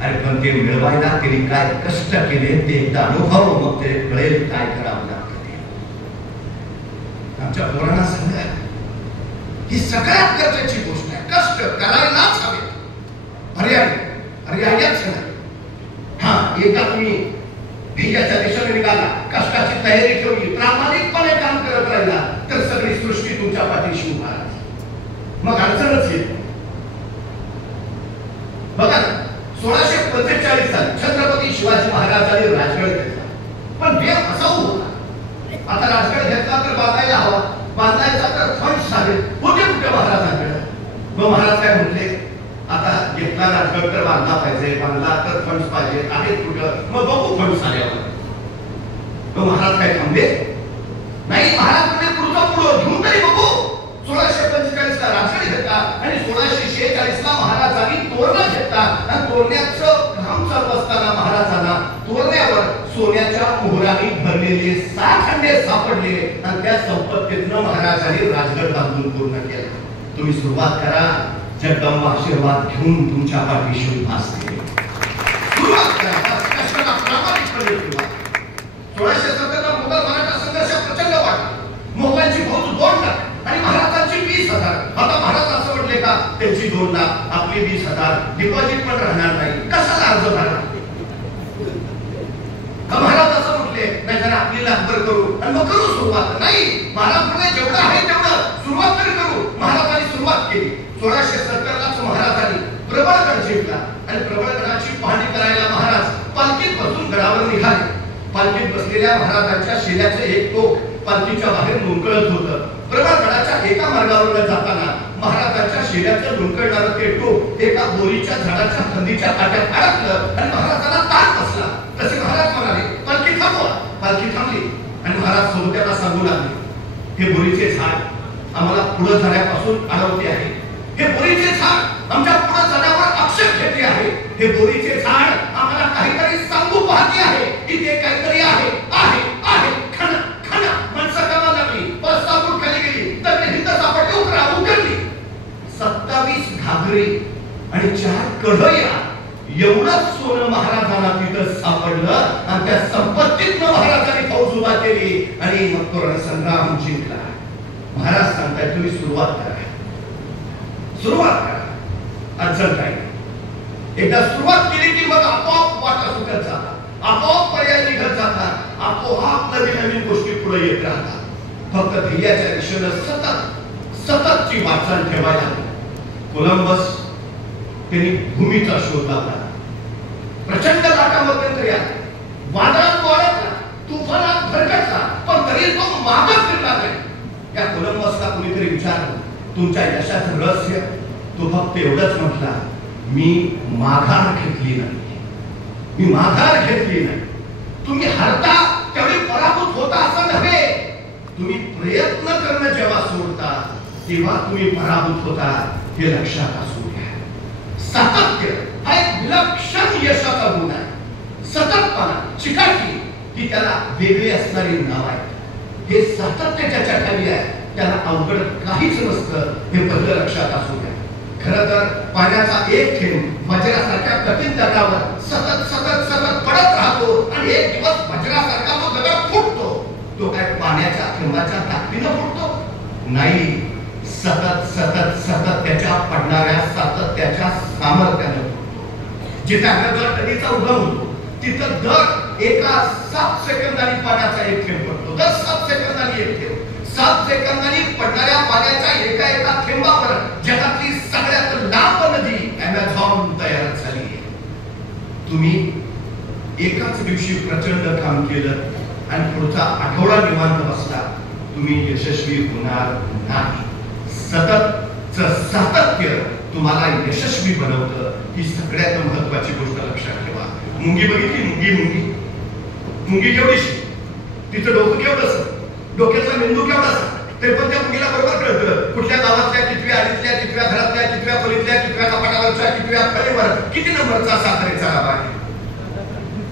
अरे पण ते मिळवायला त्यांनी काय कष्ट केले ते एकदा अनुभव, मग ते कळेल काय करावं लागतं ते. आमच्या पोरांना सांगा, ही सगळ्यात गरजेची गोष्ट आहे. कष्ट करायलाच हवे, पर्यायच नाही. हा, एकदा तुम्ही ध्येयाच्या दिशेने निघाला, कष्टाची तयारी ठेवली, प्रामाणिकपणे काम करत राहिला तर सगळी सृष्टी तुमच्या पाठीशी उभा राहते. मग अडचणच येत. बघा, 1645 साली छत्रपती शिवाजी महाराजांनी राजगड घेतला, पण वेळ असा होता, आता राजगड घेतला तर बांधायला हवा, बांधायचा तर फंड्स हवे होते कुठे महाराजांकडे. मग महाराज काय म्हटले, आता घेतला राजगड तर बांधला पाहिजे, बांधला तर फंड्स पाहिजे, आहेत कुठं, मग बघू फंड्स आल्यावर. मग महाराज काय थांबले नाही, महाराज म्हणजे पुढं घेऊन तरी बघू. 1645 ला राजगड घेतला आणि 1646 ला महाराजांनी तोरणा घेतला आणि तोरण्याचं काम चालू असताना महाराजांना तोरण्यावर सोन्याच्या मोहरांनी भरलेले 6 खंडे सापडले आणि त्या संपत्तीतनं महाराजांनी राजगड बांधून पूर्ण केला. तुम्ही सुरुवात करा, जगदंबा आशीर्वाद घेऊन तुमच्या पाठीशी उभा असते. सुरुवात करा, कष्टाला प्रामाणिकपणे सुरुवात. 1670 ला मुघल मराठा संघर्ष प्रचंड वाढला, मोगलांची फौज 2 लाख आणि महाराजांची 20,000. आता महाराज असं म्हटले का, त्यांची 2 लाख, आपली 20,000, डिपॉझिट पण राहणार नाही, कशाला अर्ज भरा. महाराज असं म्हटले, नाही तर आपली लाखभर करू आणि मग करू सुरुवात. नाही, महाराज म्हणे जेवढं आहे तेवढं सुरुवात तरी करू. महाराजांनी सुरुवात केली. 1670 ला महाराजांनी प्रबळगड जिंकला आणि प्रबळगडाची पाहणी करायला महाराज पालखीत बसून गडावर निघाले. पालखीत बसलेल्या महाराजांच्या शेल्याचे एक टोक पालखीच्या बाहेर लोंकळत होतं. प्रबळगडाच्या एका मार्गावर जाताना महाराजांच्या शेल्याचं लोंकळणारं ते टोक एका बोरीच्या झाडाच्या फांदीच्या काट्यात अडकलं आणि महाराजांना ताण बसला. तसे महाराज म्हणाले, पालखी थांबवा. पालखी थांबली आणि महाराज सोबत्याला सांगू लागले, हे बोरीचे झाड आम्हाला पुढे जाण्यापासून अडवते आहे. हे बोरीचे झाड आमच्या पुढे जाण्यावर आक्षेप घेतले आहे. हे बोरीचे झाड आम्हाला काहीतरी सांगू पाहते आहे. इथे काहीतरी आहे, आहे, आहे. खणा, खणा. माणसं कामाला लागली, बस सापड खाली गेली, तर हिंद सापडली, उकरली. 27 घागरी आणि 4 कढया एवढंच सोनं महाराजांना तिथं सापडलं आणि त्या संपत्तीतनं महाराजांनी फौज उभा केली आणि मग तो रणसंग्राम जिंकला. महाराज सांगताय, तुम्ही सुरुवात करा, सुरुवात करा, अडचण काही. एकदा सुरुवात केली की मग आपोआप वाटा सुटत जातात, आपोआप पर्याय निघत जातात, आपोआप नवीन नवीन गोष्टी पुढे येत राहतात. फक्त ध्येयाच्या दिशेनं सततची वाटचाल ठेवायला. कोलंबस त्यांनी भूमीचा शोध लावला, प्रचंड लाटांमध्ये आला, वादळात वळला, तुफानात भरकटला, पण तरी तो मागच फिरला नाही. या कोलंबसला कुणीतरी विचारलं, तुमच्या यशाचं रहस्य? तो फक्त एवढंच म्हटला, मी माघार घेतली नाही, मी माघार घेतली नाही. तुम्ही हरता तेवढी पराभूत होता असं नव्हे, तुम्ही प्रयत्न करणं जेव्हा सोडता तेव्हा तुम्ही पराभूत होता, हे लक्षात असू द्या. सातत्य हा एक विलक्षण यशाचा गुण आहे. सततपणा, चिकाटी ही त्याला वेगळी असणारी नाव आहे. हे सातत्य ज्याच्या खाली आहे त्याला अवघड काहीच नसतं, हे पहिलं लक्षात असू द्या. खरं तर पाण्याचा एक थेंब वज्रासारख्या कठीण दगडावर सतत सतत सतत पडत राहतो आणि एक दिवस वज्रासारखा तो दगड फुटतो. तो काय पाण्याच्या थेंबाच्या ताकदीनं फुटतो? नाही, सतत सतत सतत त्याच्या पडणाऱ्या सातत्याच्या सामर्थ्यानं फुटतो. जिथे दर नदीचा उगम होतो तिथं दर एका 7 सेकंदांनी पाण्याचा एक थेंब पडतो. दर 7 सेकंदांनी एक थेंब. 7 सेकंदांनी पडणाऱ्या पाण्याच्या एका एका थेंबावर जगातली सगळ्यात लांब नदी अमेझॉन तयार झाली आहे. तुम्ही एकाच दिवशी प्रचंड काम केलं आणि पुढचा आठवडा निवांत बसला, तुम्ही यशस्वी होणार नाही. सततचं सातत्य तुम्हाला यशस्वी बनवतं. ही सगळ्यात महत्वाची गोष्ट लक्षात ठेवा. मुंगी बघितली, मुंगी केवढीशी, तिचं डोकं केवढंसं, डोक्याचा मेंदू केवढासा, तरी पण त्या मुंगीला बरोबर कळतं कुठल्या गावातल्या कितव्या आडीतल्या, कितव्या घरातल्या, कितव्या खोलीतल्या, कितव्या कपाटावरच्या, कितव्या फळीवर किती नंबरचा साखरेचा डबा आहे.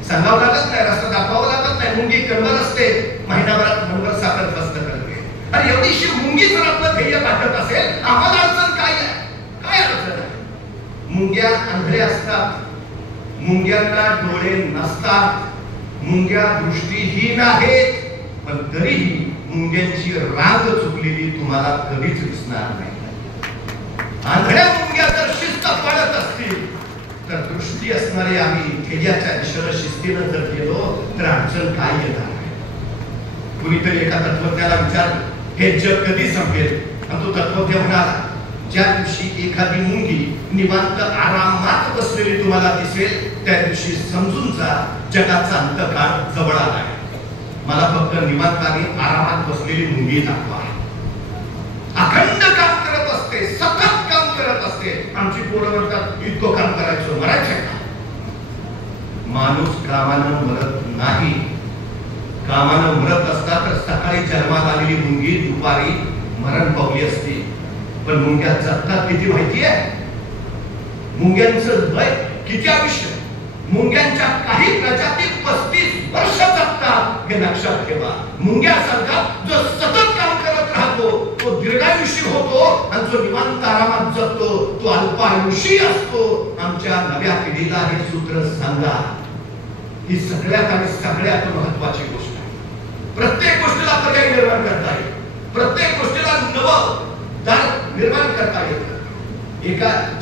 सांगावं लागत नाही, रस्ता दाखवावं लागत नाही. मुंगी कणवर असते, महिनाभरात नंबर साखर फस्त करते. आणि एवढीशी मुंगी जर आपलं ध्येय गाठत असेल, आम्हाला अडचण काय मुंग्या आंधळे असतात, मुंग्यांना डोळे नसतात, मुंग्या दृष्टीहीन आहेत, पण तरीही मुंग्यांची रांग चुकलेली तुम्हाला कधीच दिसणार नाही. आंधळ्या मुंग्या जर शिस्त पाळत असतील तर दृष्टी असणारे आम्ही ध्येयाच्या दिशेला शिस्तीनं जर गेलो तर अडचण काय येणार नाही. कुणीतरी एका तत्वज्ञाला विचारलं हे जग कधी संपेल, आणि तो तत्वज्ञ म्हणाला ज्या दिवशी एखादी मुंगी निवांत आरामात बसलेली तुम्हाला दिसेल त्या दिवशी समजून जा जगाचा अंतकाळ जवळ आलाय. मला फक्त निवांताने आरामात बसलेली मुंगी दाखवा. अखंड काम करत असते, सतत काम करत असते. आमची पोरं म्हणतात इतकं काम करायचं, मरायचं का? माणूस कामानं मरत नाही. कामानं मरत असता तर सकाळी जन्मात आलेली मुंगी दुपारी मरण पावली असती. पण मुंग्या जगतात किती माहिती आहे? मुंग्यांचं वय किती आयुष्य? मुंग्यांच्या काही प्रजाती 35 वर्ष जगतात, हे लक्षात ठेवा. मुंग्यासारखा जो सतत काम करत राहतो तो दीर्घायुषी होतो, आणि जो निवांत आरामात जगतो तो अल्पायुषी असतो. आमच्या नव्या पिढीला हे सूत्र सांगा. ही सगळ्यात आणि सगळ्यात महत्वाची गोष्ट आहे. प्रत्येक गोष्टीला पर्याय निर्माण करता येईल, प्रत्येक गोष्टीला नवं दार निर्माण करता येतं.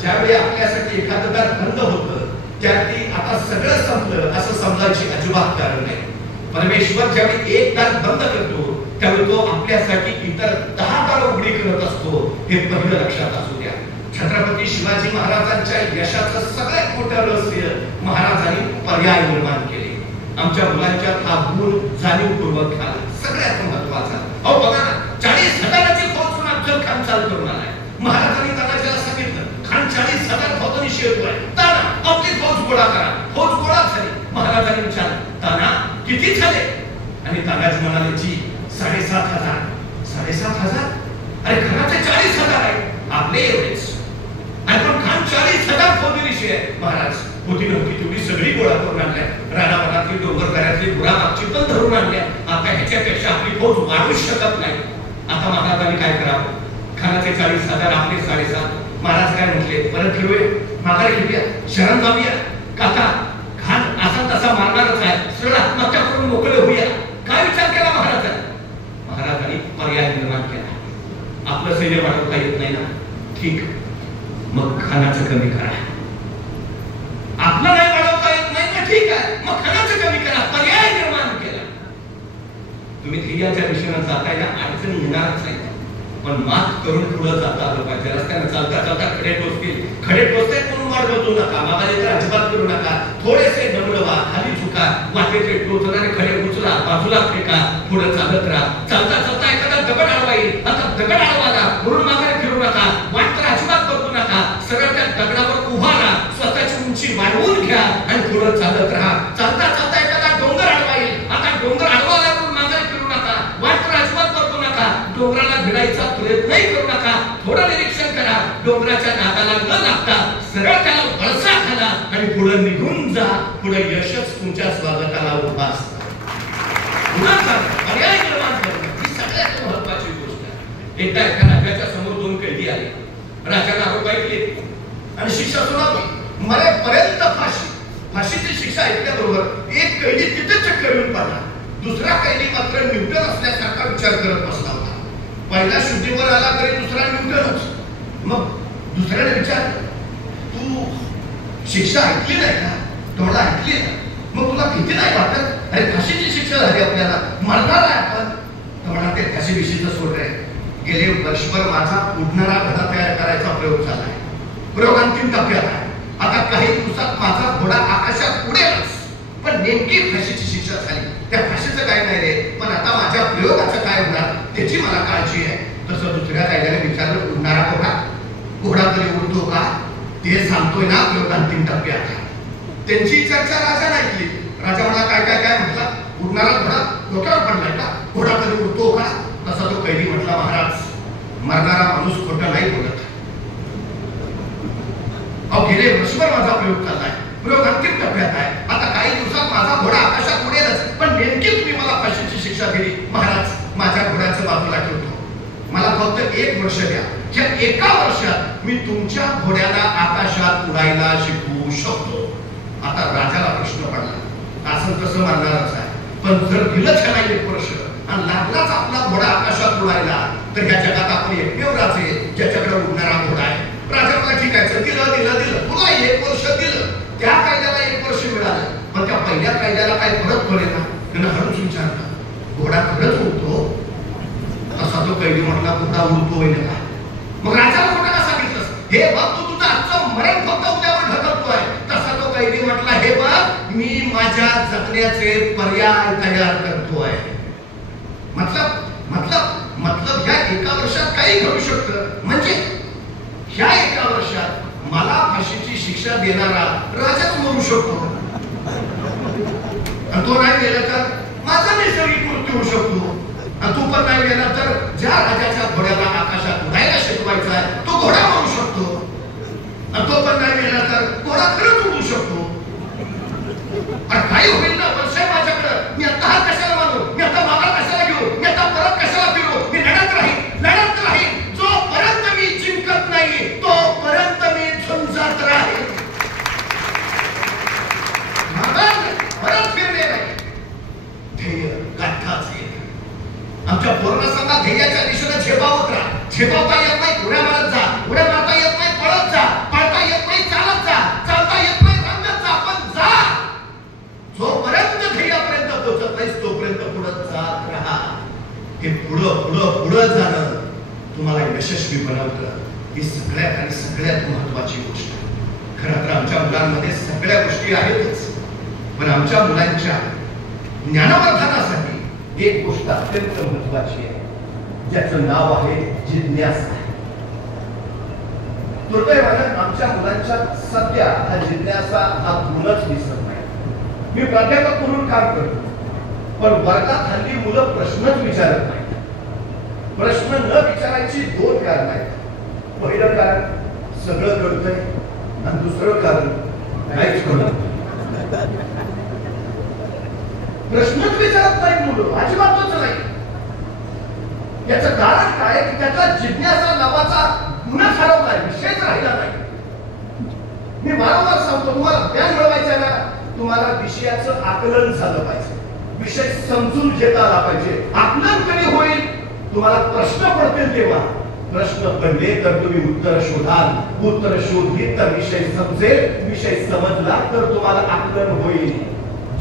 ज्यावेळी आपल्यासाठी एखादं दार बंद होतं त्यावेळी आता सगळं संपलं असं समजायची अजिबात कारण नाही. परमेश्वर ज्यावेळी एक दार बंद करतो त्यावेळी तो आपल्यासाठी इतर 10 दार उघडी करत असतो, हे पहिलं लक्षात असू द्या. छत्रपती शिवाजी महाराजांच्या यशाचं सगळ्यात मोठं रहस्य महाराजांनी पर्याय निर्माण केले. आमच्या मुलांच्यात हा गुण जाणीवपूर्वक घ्या. सगळ्यात महत्वाचा अहो बघा ना, 40,000ची फौज अफजल खान चालू करून आलाय. महाराजांनी तानाजीला सांगितलं खान 40,000 फौजांनी शिरतोय, ताना आपली फौज गोळा करा. फौज गोळा झाली. महाराजांनी विचारलं ताना किती झाले? आणि तानाजी म्हणाले जी 7,500. 7,500? अरे खानाचे 40,000 आहे, आपले एवढेच. आणि पण खान 40,000 फौजेनिशी आहे. महाराज होती नव्हती तेवढी सगळी गोळा करून आणल्या. राणावनातली डोंगरदऱ्यातली गुरामागची पण धरून आणल्या. आता ह्याच्यापेक्षा आपली फौज वाढू शकत नाही. आता महाराजांनी काय करावं? खानाचे 40,000 आपले 7,500. महाराज काय म्हटले? परत फिरूया, माघारी घेऊया, शरण जाऊया. काका खान असा तसा मारणारच आहे, सरळ आत्महत्या करून मोकळे होऊया. काय विचार केला महाराजांनी? महाराजांनी पर्याय निर्माण केला. आपलं सैन्य वाढवता येत नाही ना, ठीक, मग खानाचं कमी करा. आपलं नाही वाढवता येत नाही ना, ठीक आहे, मग खानाचं कमी करा. पर्याय निर्माण केला. तुम्ही ध्येयाच्या दिशेने जाताय ना, अडचण येणारच नाही, पण मात करून पुढे जाता आलं पाहिजे. रस्त्याने चालता चालता खडे टोचतील, खडे टोचते म्हणून वाट बघू नका, मागायला तर अजिबात करू नका. थोडेसे दमडवा, खाली झुका, वाटेचे टोचणारे खडे उचला, बाजूला फेका, पुढे चालत राहा. चालता चालता एखादा दगड आडवा येईल, आता दगड आडवाला म्हणून मागे फिरू नका, वाट तर अजिबात बघू नका. सरळ त्या दगडावर उभा राहा, स्वतःची उंची वाढवून घ्या आणि पुढे चालत राहा. चालता चालता एखादा डोंगर आडवा येईल, आता डोंगर आडवाला म्हणून मागे फिरू नका, वाट तर अजिबात बघू नका. डोंगराला भिडायचा प्रयत्नही करू नका. थोडं निरीक्षण करा, डोंगराच्या नादाला न लागता सरळ त्याला वळसा घाला आणि पुढे निघून जा. पुढे यशच तुमच्या स्वागताला उभा असतं. पर्याय निर्माण करणं ही सगळ्यात महत्वाची गोष्ट आहे. एकदा एका राजाच्या समोर 2 कैदी आले. राजाने आरोप ऐकले आणि शिक्षा सुनावली, मरेपर्यंत फाशी. फाशीची शिक्षा ऐकल्याबरोबर एक कैदी तिथे चक्कर येऊन पडला. दुसरा कैदी मात्र न्यूटन असल्यासारखा विचार करत बसला होता. पहिला शुद्धीवर आला तरी दुसरा न्यूटनच. मग दुसऱ्याने विचारलं तू शिक्षा ऐकली नाही का? तोडा ऐकली ना, मग तुला भीती नाही वाटत? अरे फाशीची शिक्षा झाली आपल्याला, मरणार आहे आपण. तर म्हणा ते फाशीविषयीचं सोड रे. गेले वर्षभर माझा उडणारा घोडा तयार करायचा प्रयोग झाला आहे. प्रयोग अंतिम टप्प्यात आहे. आता काही दिवसात माझा घोडा आकाशात उडेलच. पण नेमकी फाशीची शिक्षा झाली, त्या फाशीचं काय नाही रे, पण आता माझ्या प्रयोगाचं काय होणार त्याची मला काळजी आहे. तसं दुसऱ्या कायद्याने विचारलं उडणारा घोडा तरी उडतो का? ते सांगतोय ना प्रयोग अंतिम टप्प्यात. त्यांची चर्चा राजा ऐकली. राजा म्हणला काय काय काय म्हटला? उडणारा घोडा डोक्यावर पडलाय का? घोडा तरी उडतो का? तसा तो कैदी म्हटला महाराज मरणारा माणूस खोटं नाही बोलत. अहो गेले वर्षभर माझा प्रयोग चाललाय, प्रयोग अंतिम टप्प्यात आहे. आता काही दिवसात माझा घोडा आकाशात उडेलच. पण नेमकी तुम्ही मला फाशीची शिक्षा दिली महाराज, माझ्या घोड्याचं बाजूला ठेवतो. मला फक्त 1 वर्ष द्या. या 1 वर्षात मी तुमच्या घोड्याला आकाशात उडायला शिकवू शकतो. आता राजाला प्रश्न पडला, असं कसं मारणारच आहे, पण जर दिलं त्याला 1 वर्ष आणि लागलाच आपला घोडा आकाशात उडायला, तर ह्या जगात आपले एकमेव राजे ज्याच्याकडे उडणारा घोडा आहे. राजा मला ठीक आहे, दिलं दिलं दिलं, तुला 1 वर्ष दिलं, त्या कायद्याला 1 वर्ष मिळालं, पण त्या पहिल्या कायद्याला काय फरक पडेल ना. त्यांना हळूच विचारलं, घोडा खरंच उडतो? तसा तो कैदी म्हटला, घोडा उडतोय ना. मग राजाला खोटं का सांगितलंस? हे बघ, तू तुझं आजचं मरण फक्त उद्यावर ढकलतोय. तसा तो कैदी म्हटला, हे बघ, मी माझ्या जगण्याचे पर्याय तयार करतोय. मतलब ह्या 1 वर्षात काही घडू शकतं. म्हणजे ह्या 1 वर्षात मला फाशीची शिक्षा देणारा राजाच मरू शकतो, आणि तो नाही गेला तर माझा नैसर्गिक मृत्यू होऊ शकतो. आणि तू पण नाही गेला तर ज्या राजाच्या घोड्याला आकाशात उडायला शिकवायचा आहे तो घोडा मरू शकतो, आणि तो पण नाही गेला तर घोडा खरंच उडू शकतो. आणि काही होईल ना, वर्ष आहे माझ्याकडं, मी आता हा कशाला मानू, मी आता मागा कशाला घेऊ, मी आता परत कशाला फिरू, मी लढत राहीन. जोपर्यंत मी जिंकत नाही तोपर्यंत मी झुंजत राहीन. परत फिरले नाही. ध्येय गाठाचे. आमच्या पूर्णसंघात ध्येयाच्या दिशेने झेपावत राहा. झेपावता येत नाही, उड्या मारत जा. उड्या मारता येत नाही, पळत जा. पळता येत नाही, चालत जा. चालता येत नाही, रंगत जा. पण जा. जोपर्यंत ध्येयापर्यंत पोहोचत नाहीस तोपर्यंत पुढे जात राहा. हे पुढं जाणं तुम्हाला यशस्वी बनवतं. ही सगळ्यात महत्वाची गोष्ट. खरं तर आमच्या मुलांमध्ये सगळ्या गोष्टी आहेतच, पण आमच्या मुलांच्या ज्ञानवर्धनासाठी एक गोष्ट अत्यंत महत्वाची आहे, ज्याचं नाव आहे जिज्ञासा. दुर्दैवानं आमच्या मुलांच्या सध्या हा जिज्ञासा हा गुणच दिसत नाही. मी प्राध्यापक म्हणून काम करतो, पण वर्गात हल्ली मुलं प्रश्नच विचारत नाही. प्रश्न न विचारायची 2 कारण आहेत. पहिलं कारण सगळं कळतंय, आणि दुसरं कारण काहीच कळत नाही. प्रश्नच विचारत नाही मुलं, अजिबातच नाही. याचं कारण काय की त्यातला जिज्ञासा नावाचा गुणच हरवलाय, विषयच राहिला नाही. मी वारंवार सांगतो, तुम्हाला ज्ञान मिळवायचं ना, तुम्हाला विषयाचं आकलन झालं पाहिजे, विषय समजून घेता आला पाहिजे. आकलन कधी होईल? तुम्हाला प्रश्न पडतील तेव्हा. प्रश्न पडले तर तुम्ही उत्तर शोधाल, उत्तर शोधली तर विषय समजेल, विषय समजला तर तुम्हाला आकलन होईल.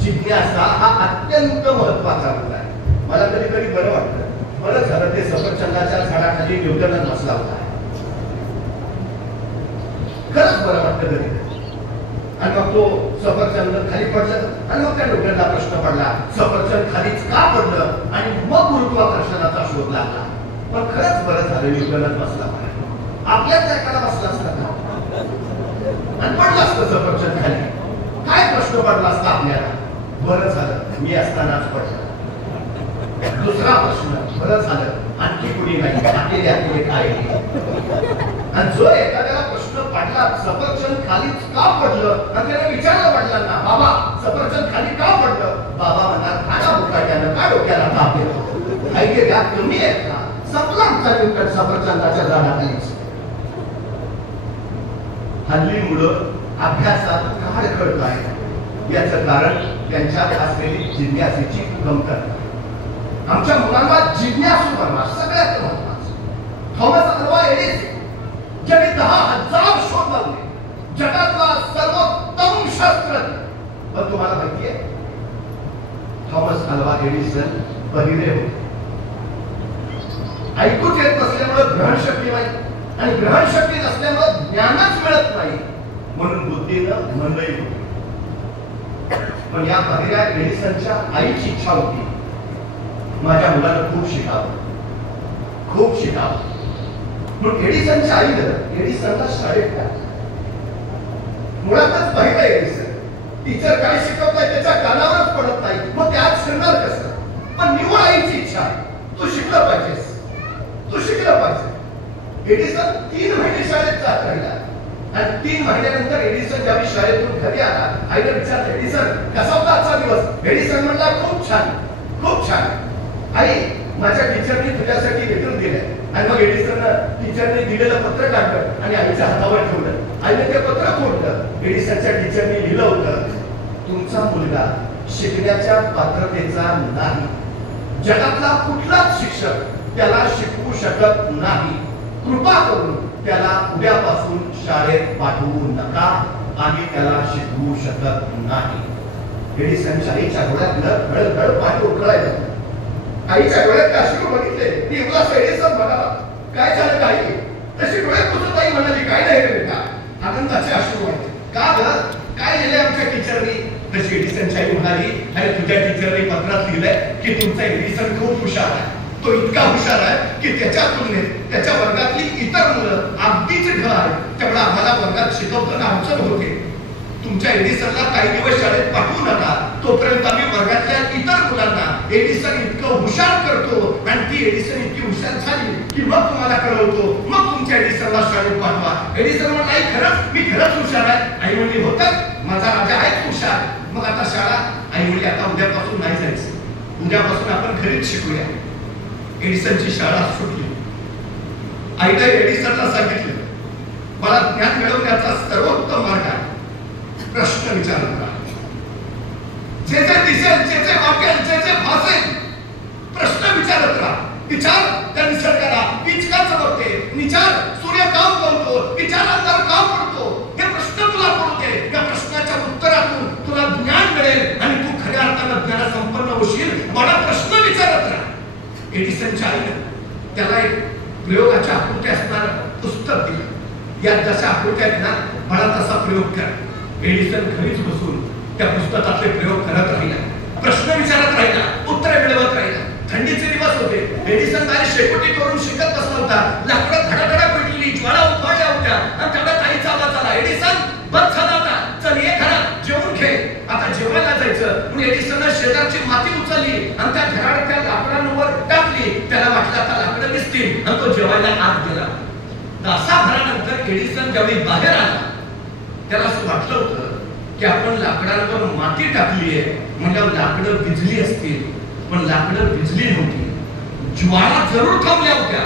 जिज्ञासा हा अत्यंत महत्वाचा मुद्दा आहे. मला कधी कधी बरं वाटतं, बरं झालं ते सफरचंदाच्या झाडाखाली न्यूटनच बसला होता. खरंच बरं वाटतं कधी. आणि मग तो सफरचंद खाली पडलं, आणि मग त्या न्यूटनला प्रश्न पडला, सफरचंद खालीच का पडलं, आणि मग गुरुत्वाकर्षणाचा शोध लागला. पण खरंच बरं झालं न्यूटनच बसला. आपल्याच एखादा बसला असता का, आणि पडलं असतं सफरचंद खाली, काय प्रश्न पडला असता आपल्याला? बरं झालं मी असतानाच पडलं. दुसरा प्रश्न, बरं झालं आणखी कुणी नाही, आपले काय. आणि जो एखाद्याला प्रश्न पडला सफरचंद खालीच का पडलं, आणि त्याने विचारलं वडिलांना, बाबा सफरचंद खाली का पडलं? बाबा म्हणतात, खाना बुटाट्यानं का डोक्याला ताप येतो, ऐके घ्या तुम्ही आहेत का? संपला आमचा न्यूटन सफरचंदाच्या झाडाखालीच. हल्ली मुलं अभ्यासात काळ करत आहेत, याचं कारण त्यांच्यात असलेली जिज्ञासेची कमतरता. आमच्या मुलांना जिज्ञासू बनवा, सगळ्यात महत्वाचं. थॉमस अल्वा एडिसन ज्यांनी 10,000 शोध लावले, जगातला सर्वोत्तम शास्त्रज्ञ. पण तुम्हाला माहितीये थॉमस अल्वा एडिसन बहिरे होते. ऐकूच येत नसल्यामुळे ग्रहणशक्ती नाही, आणि ग्रहणशक्ती नसल्यामुळे ज्ञानच मिळत नाही, म्हणून बुद्धीनं मंदई होती. पण या बहिऱ्या एडिसनच्या आईची इच्छा होती, माझ्या मुलाला खूप शिकावं. म्हणून एडिसनच्या आईनं एडिसनला शाळेत टाकलं. मुळातच बहिरा एडिसन, टीचर काय शिकवताय त्याच्या कानावरच पडत नाही, मग त्यात शिकणार कसं? पण निवड आईची इच्छा आहे, तू शिकलं पाहिजेस. एडिसन 3 महिने शाळेत जात राहिला, आणि 3 महिन्यानंतर एडिसन ज्यावेळी शाळेतून घरी आला, आईने विचारलं, एडिसन कसा होता आजचा दिवस? एडिसन म्हणला, खूप छान. आई माझ्या टीचरनी तुझ्यासाठी लेटर दिलंय. आणि मग एडिसननं टीचरने दिलेलं पत्र काढलं आणि आईच्या हातावर ठेवलं. आईने ते पत्र खोडलं. एडिसनच्या टीचरने लिहिलं होतं, तुमचा मुलगा शिकण्याच्या पात्रतेचा नाही. जगातला कुठलाच शिक्षक त्याला शिकवू शकत नाही. कृपा करून त्याला उद्यापासून शाळेत पाठवू नका. आम्ही त्याला शिकवू शकत नाही. एडिसनच्या आईच्या डोळ्यात गळगळ पाणी उकळायला. आईच्या डोळ्यात अश्रू बघितले. निवलास एडिसन म्हणाला, काय झालं आई? तशी डोळे पुसत आई म्हणाली, काय नाही रे बेटा. आनंदाचे अश्रू वाटते. का ग? काय लिहिले आमच्या टीचरनी? तशी एडिसनची आई म्हणाली, अरे तुझ्या टीचरने पत्रात लिहिलंय की तुमचा एडिसन खूप हुशार आहे. तो इतका हुशार आहे की त्याच्या तुलनेत त्याच्या वर्गातली इतर मुलं अगदीच ढ आहेत. त्यामुळे आम्हाला वर्गात शिकवताना अडचण होते. तुमच्या एडिसनला काही दिवस शाळेत पाठवू नका. तोपर्यंत आम्ही वर्गातल्या इतर मुलांना एडिसन इतकं हुशार करतो आणि ती एडिसन इतकी हुशार झाली की मग तुम्हाला कळवतो. मग तुमच्या एडिसनला शाळेत पाठवा. एडिसन म्हणला, आई खरंच मी खरंच हुशार आहे. आई म्हणली, होतं माझा राजा आहेच हुशार. मग आता शाळा? आई म्हणली, आता उद्यापासून नाही जायचं. उद्यापासून आपण घरीच शिकूया. एडिसनची शाळा सुटली. आईने एडिसनला सांगितलं, मला ज्ञान मिळवण्याचा सर्वोत्तम मार्ग आहे प्रश्न विचारत राहा. जे जे दिसेल, जे जे वाटेल, जे जे भासेल, प्रश्न विचारत राहा. विचार त्या निसर्गाला, वीज का चमकते? विचार सूर्य का उगवतो? विचार अंधार का पडतो? हे प्रश्न तुला पडू दे. या प्रश्नाच्या उत्तरातून तुला ज्ञान मिळेल आणि तू खऱ्या अर्थानं ज्ञानसंपन्न होशील. मला प्रश्न विचारत राहा. एडिसनच्या आईनं त्याला एक प्रयोगाच्या आकृत्या असणारं पुस्तक दिलं. यात जशा आकृत्या आहेत ना, मला तसा प्रयोग कर. एडिसन घरीच बसून त्या पुस्तकातले प्रयोग करत राहिला. प्रश्न विचारत राहिला, उत्तरे मिळवत राहिला. थंडीचे दिवस होते. एडिसन काय शेकोटी करून शिकत बसला होता. लाकडं धडाधडा पेटली, ज्वाळा उफाळल्या होत्या आणि तेवढ्यात आईचा आवाज आला, एडिसन बस झाला आता, चल ये घरात जेवून घे, आता जेवायला जायचं. म्हणून एडिसननं शेजारची माती उचलली आणि त्या घरात त्या लाकडांवर टाकली. त्याला वाटलं आता लाकडं दिसतील आणि तो जेवायला आत गेला. तासाभरानंतर एडिसन ज्यावेळी बाहेर आला, त्याला असं वाटलं होतं की आपण लाकडांवर माती टाकली आहे म्हणजे लाकडं भिजली असतील. पण लाकडं भिजली नव्हती. ज्वाळा जरूर थांबल्या होत्या,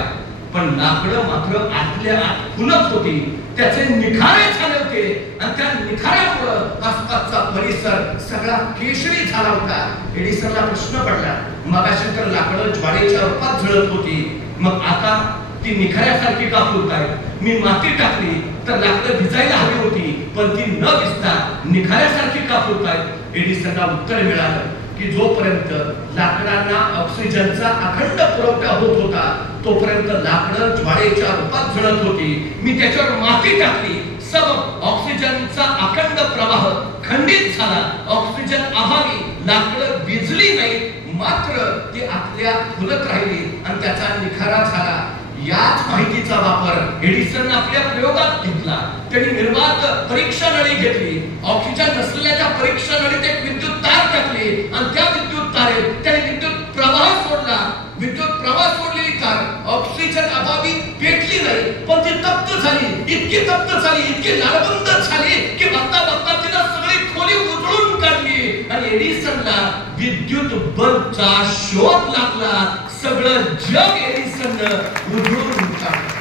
पण लाकडं मात्र आतल्या आत फुलत होती. त्याचे निखारे झाले होते आणि त्या निखाऱ्यामुळं आसपासचा परिसर सगळा केशरी झाला होता. एडिसनला प्रश्न पडला, मगाशी तर लाकडं ज्वाळेच्या रूपात जळत होती, मग आता ती निखाऱ्यासारखी का फुलत आहे? मी माती टाकली तर लाकडं भिजायला हवी होती, पण ती न भिजता निखाऱ्यासारखी का फुलत आहे? एडिसनला उत्तर मिळालं की जोपर्यंत लाकडांना ऑक्सिजनचा अखंड पुरवठा होत होता तोपर्यंत लाकडं ज्वाळेच्या रूपात जळत होती. मी त्याच्यावर माती टाकली, सब ऑक्सिजनचा अखंड प्रवाह खंडित झाला. ऑक्सिजन अभावी लाकडं भिजली नाही, मात्र ती आतल्या फुलत राहिली आणि त्याचा निखारा झाला. याच माहितीचा वापर एडिसन आपल्या प्रयोगात घेतला. त्यांनी निर्वात परीक्षा नळी घेतली. ऑक्सिजन नसलेल्या त्या परीक्षा नळीत एक विद्युत तार टाकली आणि त्या विद्युत तारेत त्याने विद्युत प्रवाह सोडला. विद्युत प्रवाह सोडलेली तार ऑक्सिजन अभावी पेटली नाही, पण ती तप्त झाली. इतकी तप्त झाली, इतकी लालबंद झाली की बघता बघता तिला सगळी खोली उजळून काढली आणि एडिसनला विद्युत बल्बचा शोध लागला. सगळं जग एडिसननं उजळून काढलं.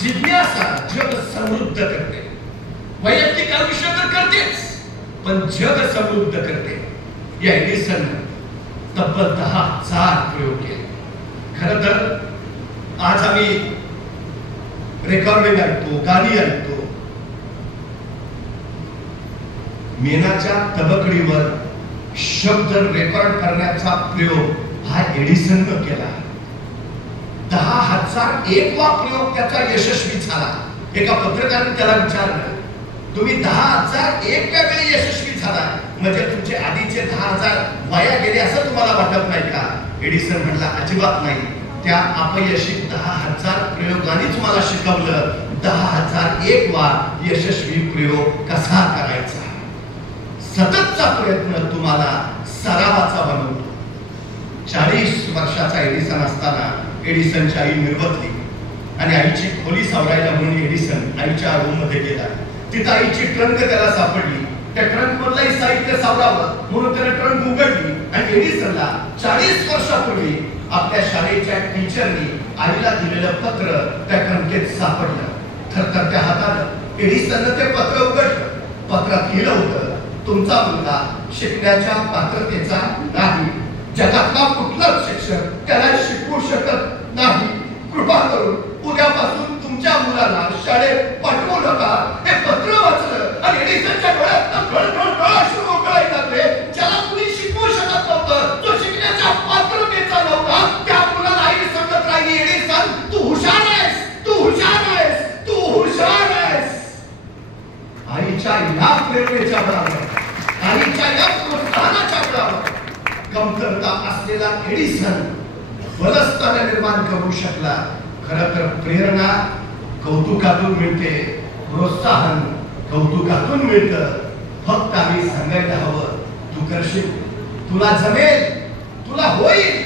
जिज्ञासा जग समृद्ध करते. वैयक्तिक आयुष्य तर करतेच, पण जग समृद्ध करते. या एडिसननं तब्बल 10,000 प्रयोग केले. खरं तर आज आम्ही रेकॉर्डिंग ऐकतो, गाणी ऐकतो. मेणाच्या तबकडीवर शब्द रेकॉर्ड करण्याचा प्रयोग हा एडिसननं केला. 10,001वा प्रयोग त्याचा यशस्वी झाला. एका पत्रकाराने त्याला विचारलं, तुम्ही 10,001व्या वेळी यशस्वी झाला म्हणजे तुमचे आधीचे 10,000 वाया गेले असं तुम्हाला वाटत नाही का? एडिसन म्हणला, अजिबात नाही. त्या अपयशी 10,000 प्रयोगांनीच मला शिकवलं 10,001वा यशस्वी प्रयोग कसा करायचा. सततचा प्रयत्न तुम्हाला सरावाचा बनवतो. 40 वर्षाचा एडिसन असताना एडिसनची आई निर्वतली आणि आईची खोली सावरायला म्हणून एडिसन आईच्या रूम मध्ये गेला. तिथं आईची ट्रंक त्याला सापडली. त्या ट्रंक मधलंही साहित्य सावरावं म्हणून त्याने ट्रंक उघडली आणि आणि एडिसनला 40 वर्षापूर्वी आपल्या शाळेच्या टीचरनी आईला दिलेलं पत्र त्या कणकेत सापडलं. थरथरत्या हातानं एडिसननं ते पत्र उघडलं. पत्रात लिहिलं होतं, तुमचा मुलगा शिकण्याच्या पात्रतेचा नाही. जगातला कुठलाच शिक्षक त्याला शिकवू शकत नाही. कृपा करून उद्यापासून तुमच्या मुलाला शाळेत पाठवू नका. हे पत्र वाचलं आणि एडिसनच्या डोळ्यात अश्रू ओघळायला लागले. ज्याला कुणी शिकवू शकत नव्हतं, तो शिकण्याच्या पात्रतेचा नव्हता, त्या मुलाला आई सांगत राहिली, एडिसन तू हुशार आहेस, तू हुशार आहेस, तू हुशार आहेस. आईच्या या प्रेरणेच्या बळावर, आईच्या या प्रोत्साहनाच्या बळावर कमतरता असलेला एडिसन बलस्थान निर्माण करू शकला. खरं तर प्रेरणा कौतुकातून मिळते, प्रोत्साहन कौतुकातून मिळतं. फक्त आम्ही सांगायला हवं, तू करशील, तुला जमेल, तुला होईल,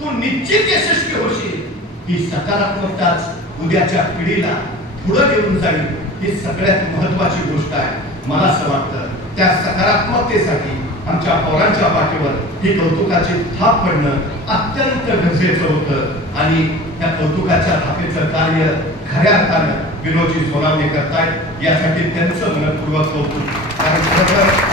तू निश्चित यशस्वी होशील. ही सकारात्मकताच उद्याच्या पिढीला पुढे घेऊन जाईल. ही सगळ्यात महत्वाची गोष्ट आहे. मला असं वाटतं त्या सकारात्मकतेसाठी आमच्या पोरांच्या पाठीवर ही कौतुकाची थाप पडणं अत्यंत गरजेचं होतं. आणि त्या कौतुकाच्या थापेचं कार्य खऱ्या अर्थानं विनोदजी सोनावणे करतायत. यासाठी त्यांचं मनपूर्वक कौतुक. कारण खरं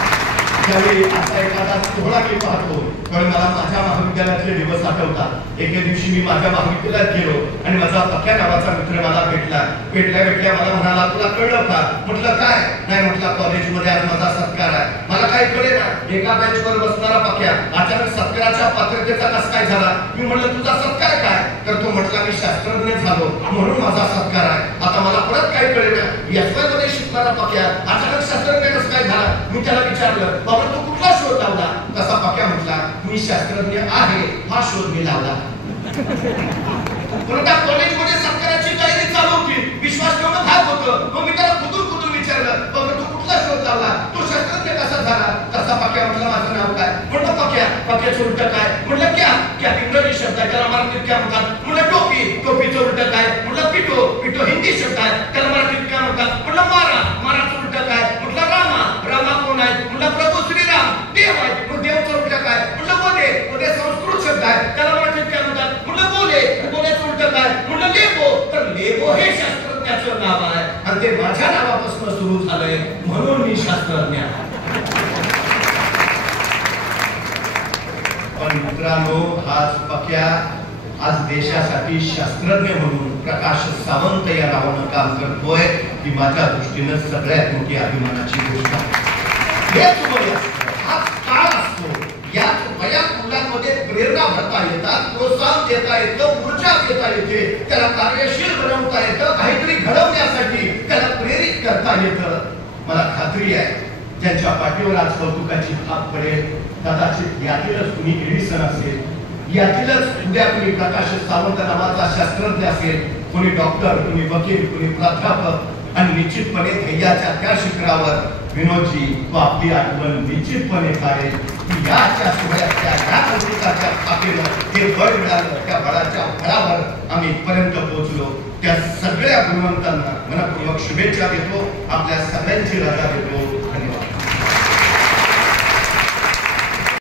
ज्यावेळी असा एखादा सोहळा मी पाहतो पण मला माझ्या महाविद्यालयातले दिवस आठवतात. एके दिवशी मी माझ्या महाविद्यालयात गेलो आणि माझा पक्या नावाचा मित्र मला भेटल्या मला म्हणाला, तुला कळलं का? म्हटलं काय? नाही म्हटलं, कॉलेजमध्ये आज माझा सत्कार आहे. मला काही कळेना. एका बेंचवर बसणारा पक्या अचानक सत्काराच्या पात्रतेचा कस काय झाला? मी म्हटलं, तुझा सत्कार काय? तर तो म्हटला, मी शास्त्रज्ञ झालो म्हणून माझा सत्कार आहे. आता मला परत काही कळेना. एसवाय मध्ये शिकणारा पक्या अचानक शास्त्रज्ञ कस काय झाला? मी त्याला विचारलं, बाबा तू कुठला शोध लावला? तसा पक्या म्हटला, मी शास्त्रज्ञ आहे हा शोध मी लावला. पण त्या कॉलेजमध्ये सत्काराची तयारी चालू होती. विश्वास ठेवणं भाग होतं. मग मी त्याला खुदून विचारलं, बाबा तू कुठला शोध लावला? तो शास्त्रज्ञ कसा झाला? तसा पक्या म्हटला, माझं नाव काय? म्हटलं पक्याचं उलट काय? म्हटलं क्या इंग्रजी शब्द आहे, त्याला मराठीत काय म्हणतात? म्हटलं टोपीचं उलट काय? म्हटलं पिटो हिंदी शब्द आहे, त्याला मराठीत काय म्हणतात? म्हटलं माराचं उलट काय? म्हटलं रामा कोण आहे? म्हटलं प्रभू श्रीराम. देव आहे, मग देवचं उलट काय? म्हटलं बोले संस्कृत शब्द आहे, त्याला मराठीत काय म्हणतात? म्हटलं बोलेचं उलट काय? म्हटलं लेबो. तर लेबो हे शास्त्रज्ञाचं नाव आहे आणि ते माझ्या नावापासून सुरू झालंय म्हणून मी शास्त्रज्ञ आहे. पण मित्रांनो, हाच पक्या आज देशासाठी शास्त्रज्ञ म्हणून प्रकाश सावंत या नावानं काम करतोय. ही माझ्या दृष्टीनं सगळ्यात मोठी अभिमानाची गोष्ट आहे. हेच वय हाच काळ असतो. याच वयात मुलांमध्ये प्रेरणा भरता येतात, प्रोत्साहन देता येतं, ऊर्जा देता येते, त्याला कार्यशील बनवता येतं, काहीतरी घडवण्यासाठी त्याला प्रेरित करता येतं. मला खात्री आहे ज्यांच्या पाठीवर आज कौतुकाची थाप पडेल, कदाचित यातीलच कुणी एडिसन असेल, यातीलच उद्या कुणी प्रकाश सावंत नावाचा शास्त्रज्ञ असेल, कुणी डॉक्टर, कुणी वकील, कुणी प्राध्यापक. आणि निश्चितपणे ध्येयाच्या त्या शिखरावर विनोदजी व आपली आठवण निश्चितपणे काढेल की याच्या सोहळ्याच्या या कौतुकाच्या थापेनं हे बळ मिळालं. त्या बळाच्या बळावर आम्ही इथपर्यंत पोहोचलो. त्या सगळ्या गुणवंतांना मनपूर्वक शुभेच्छा देतो. आपल्या सगळ्यांची रजा देतो.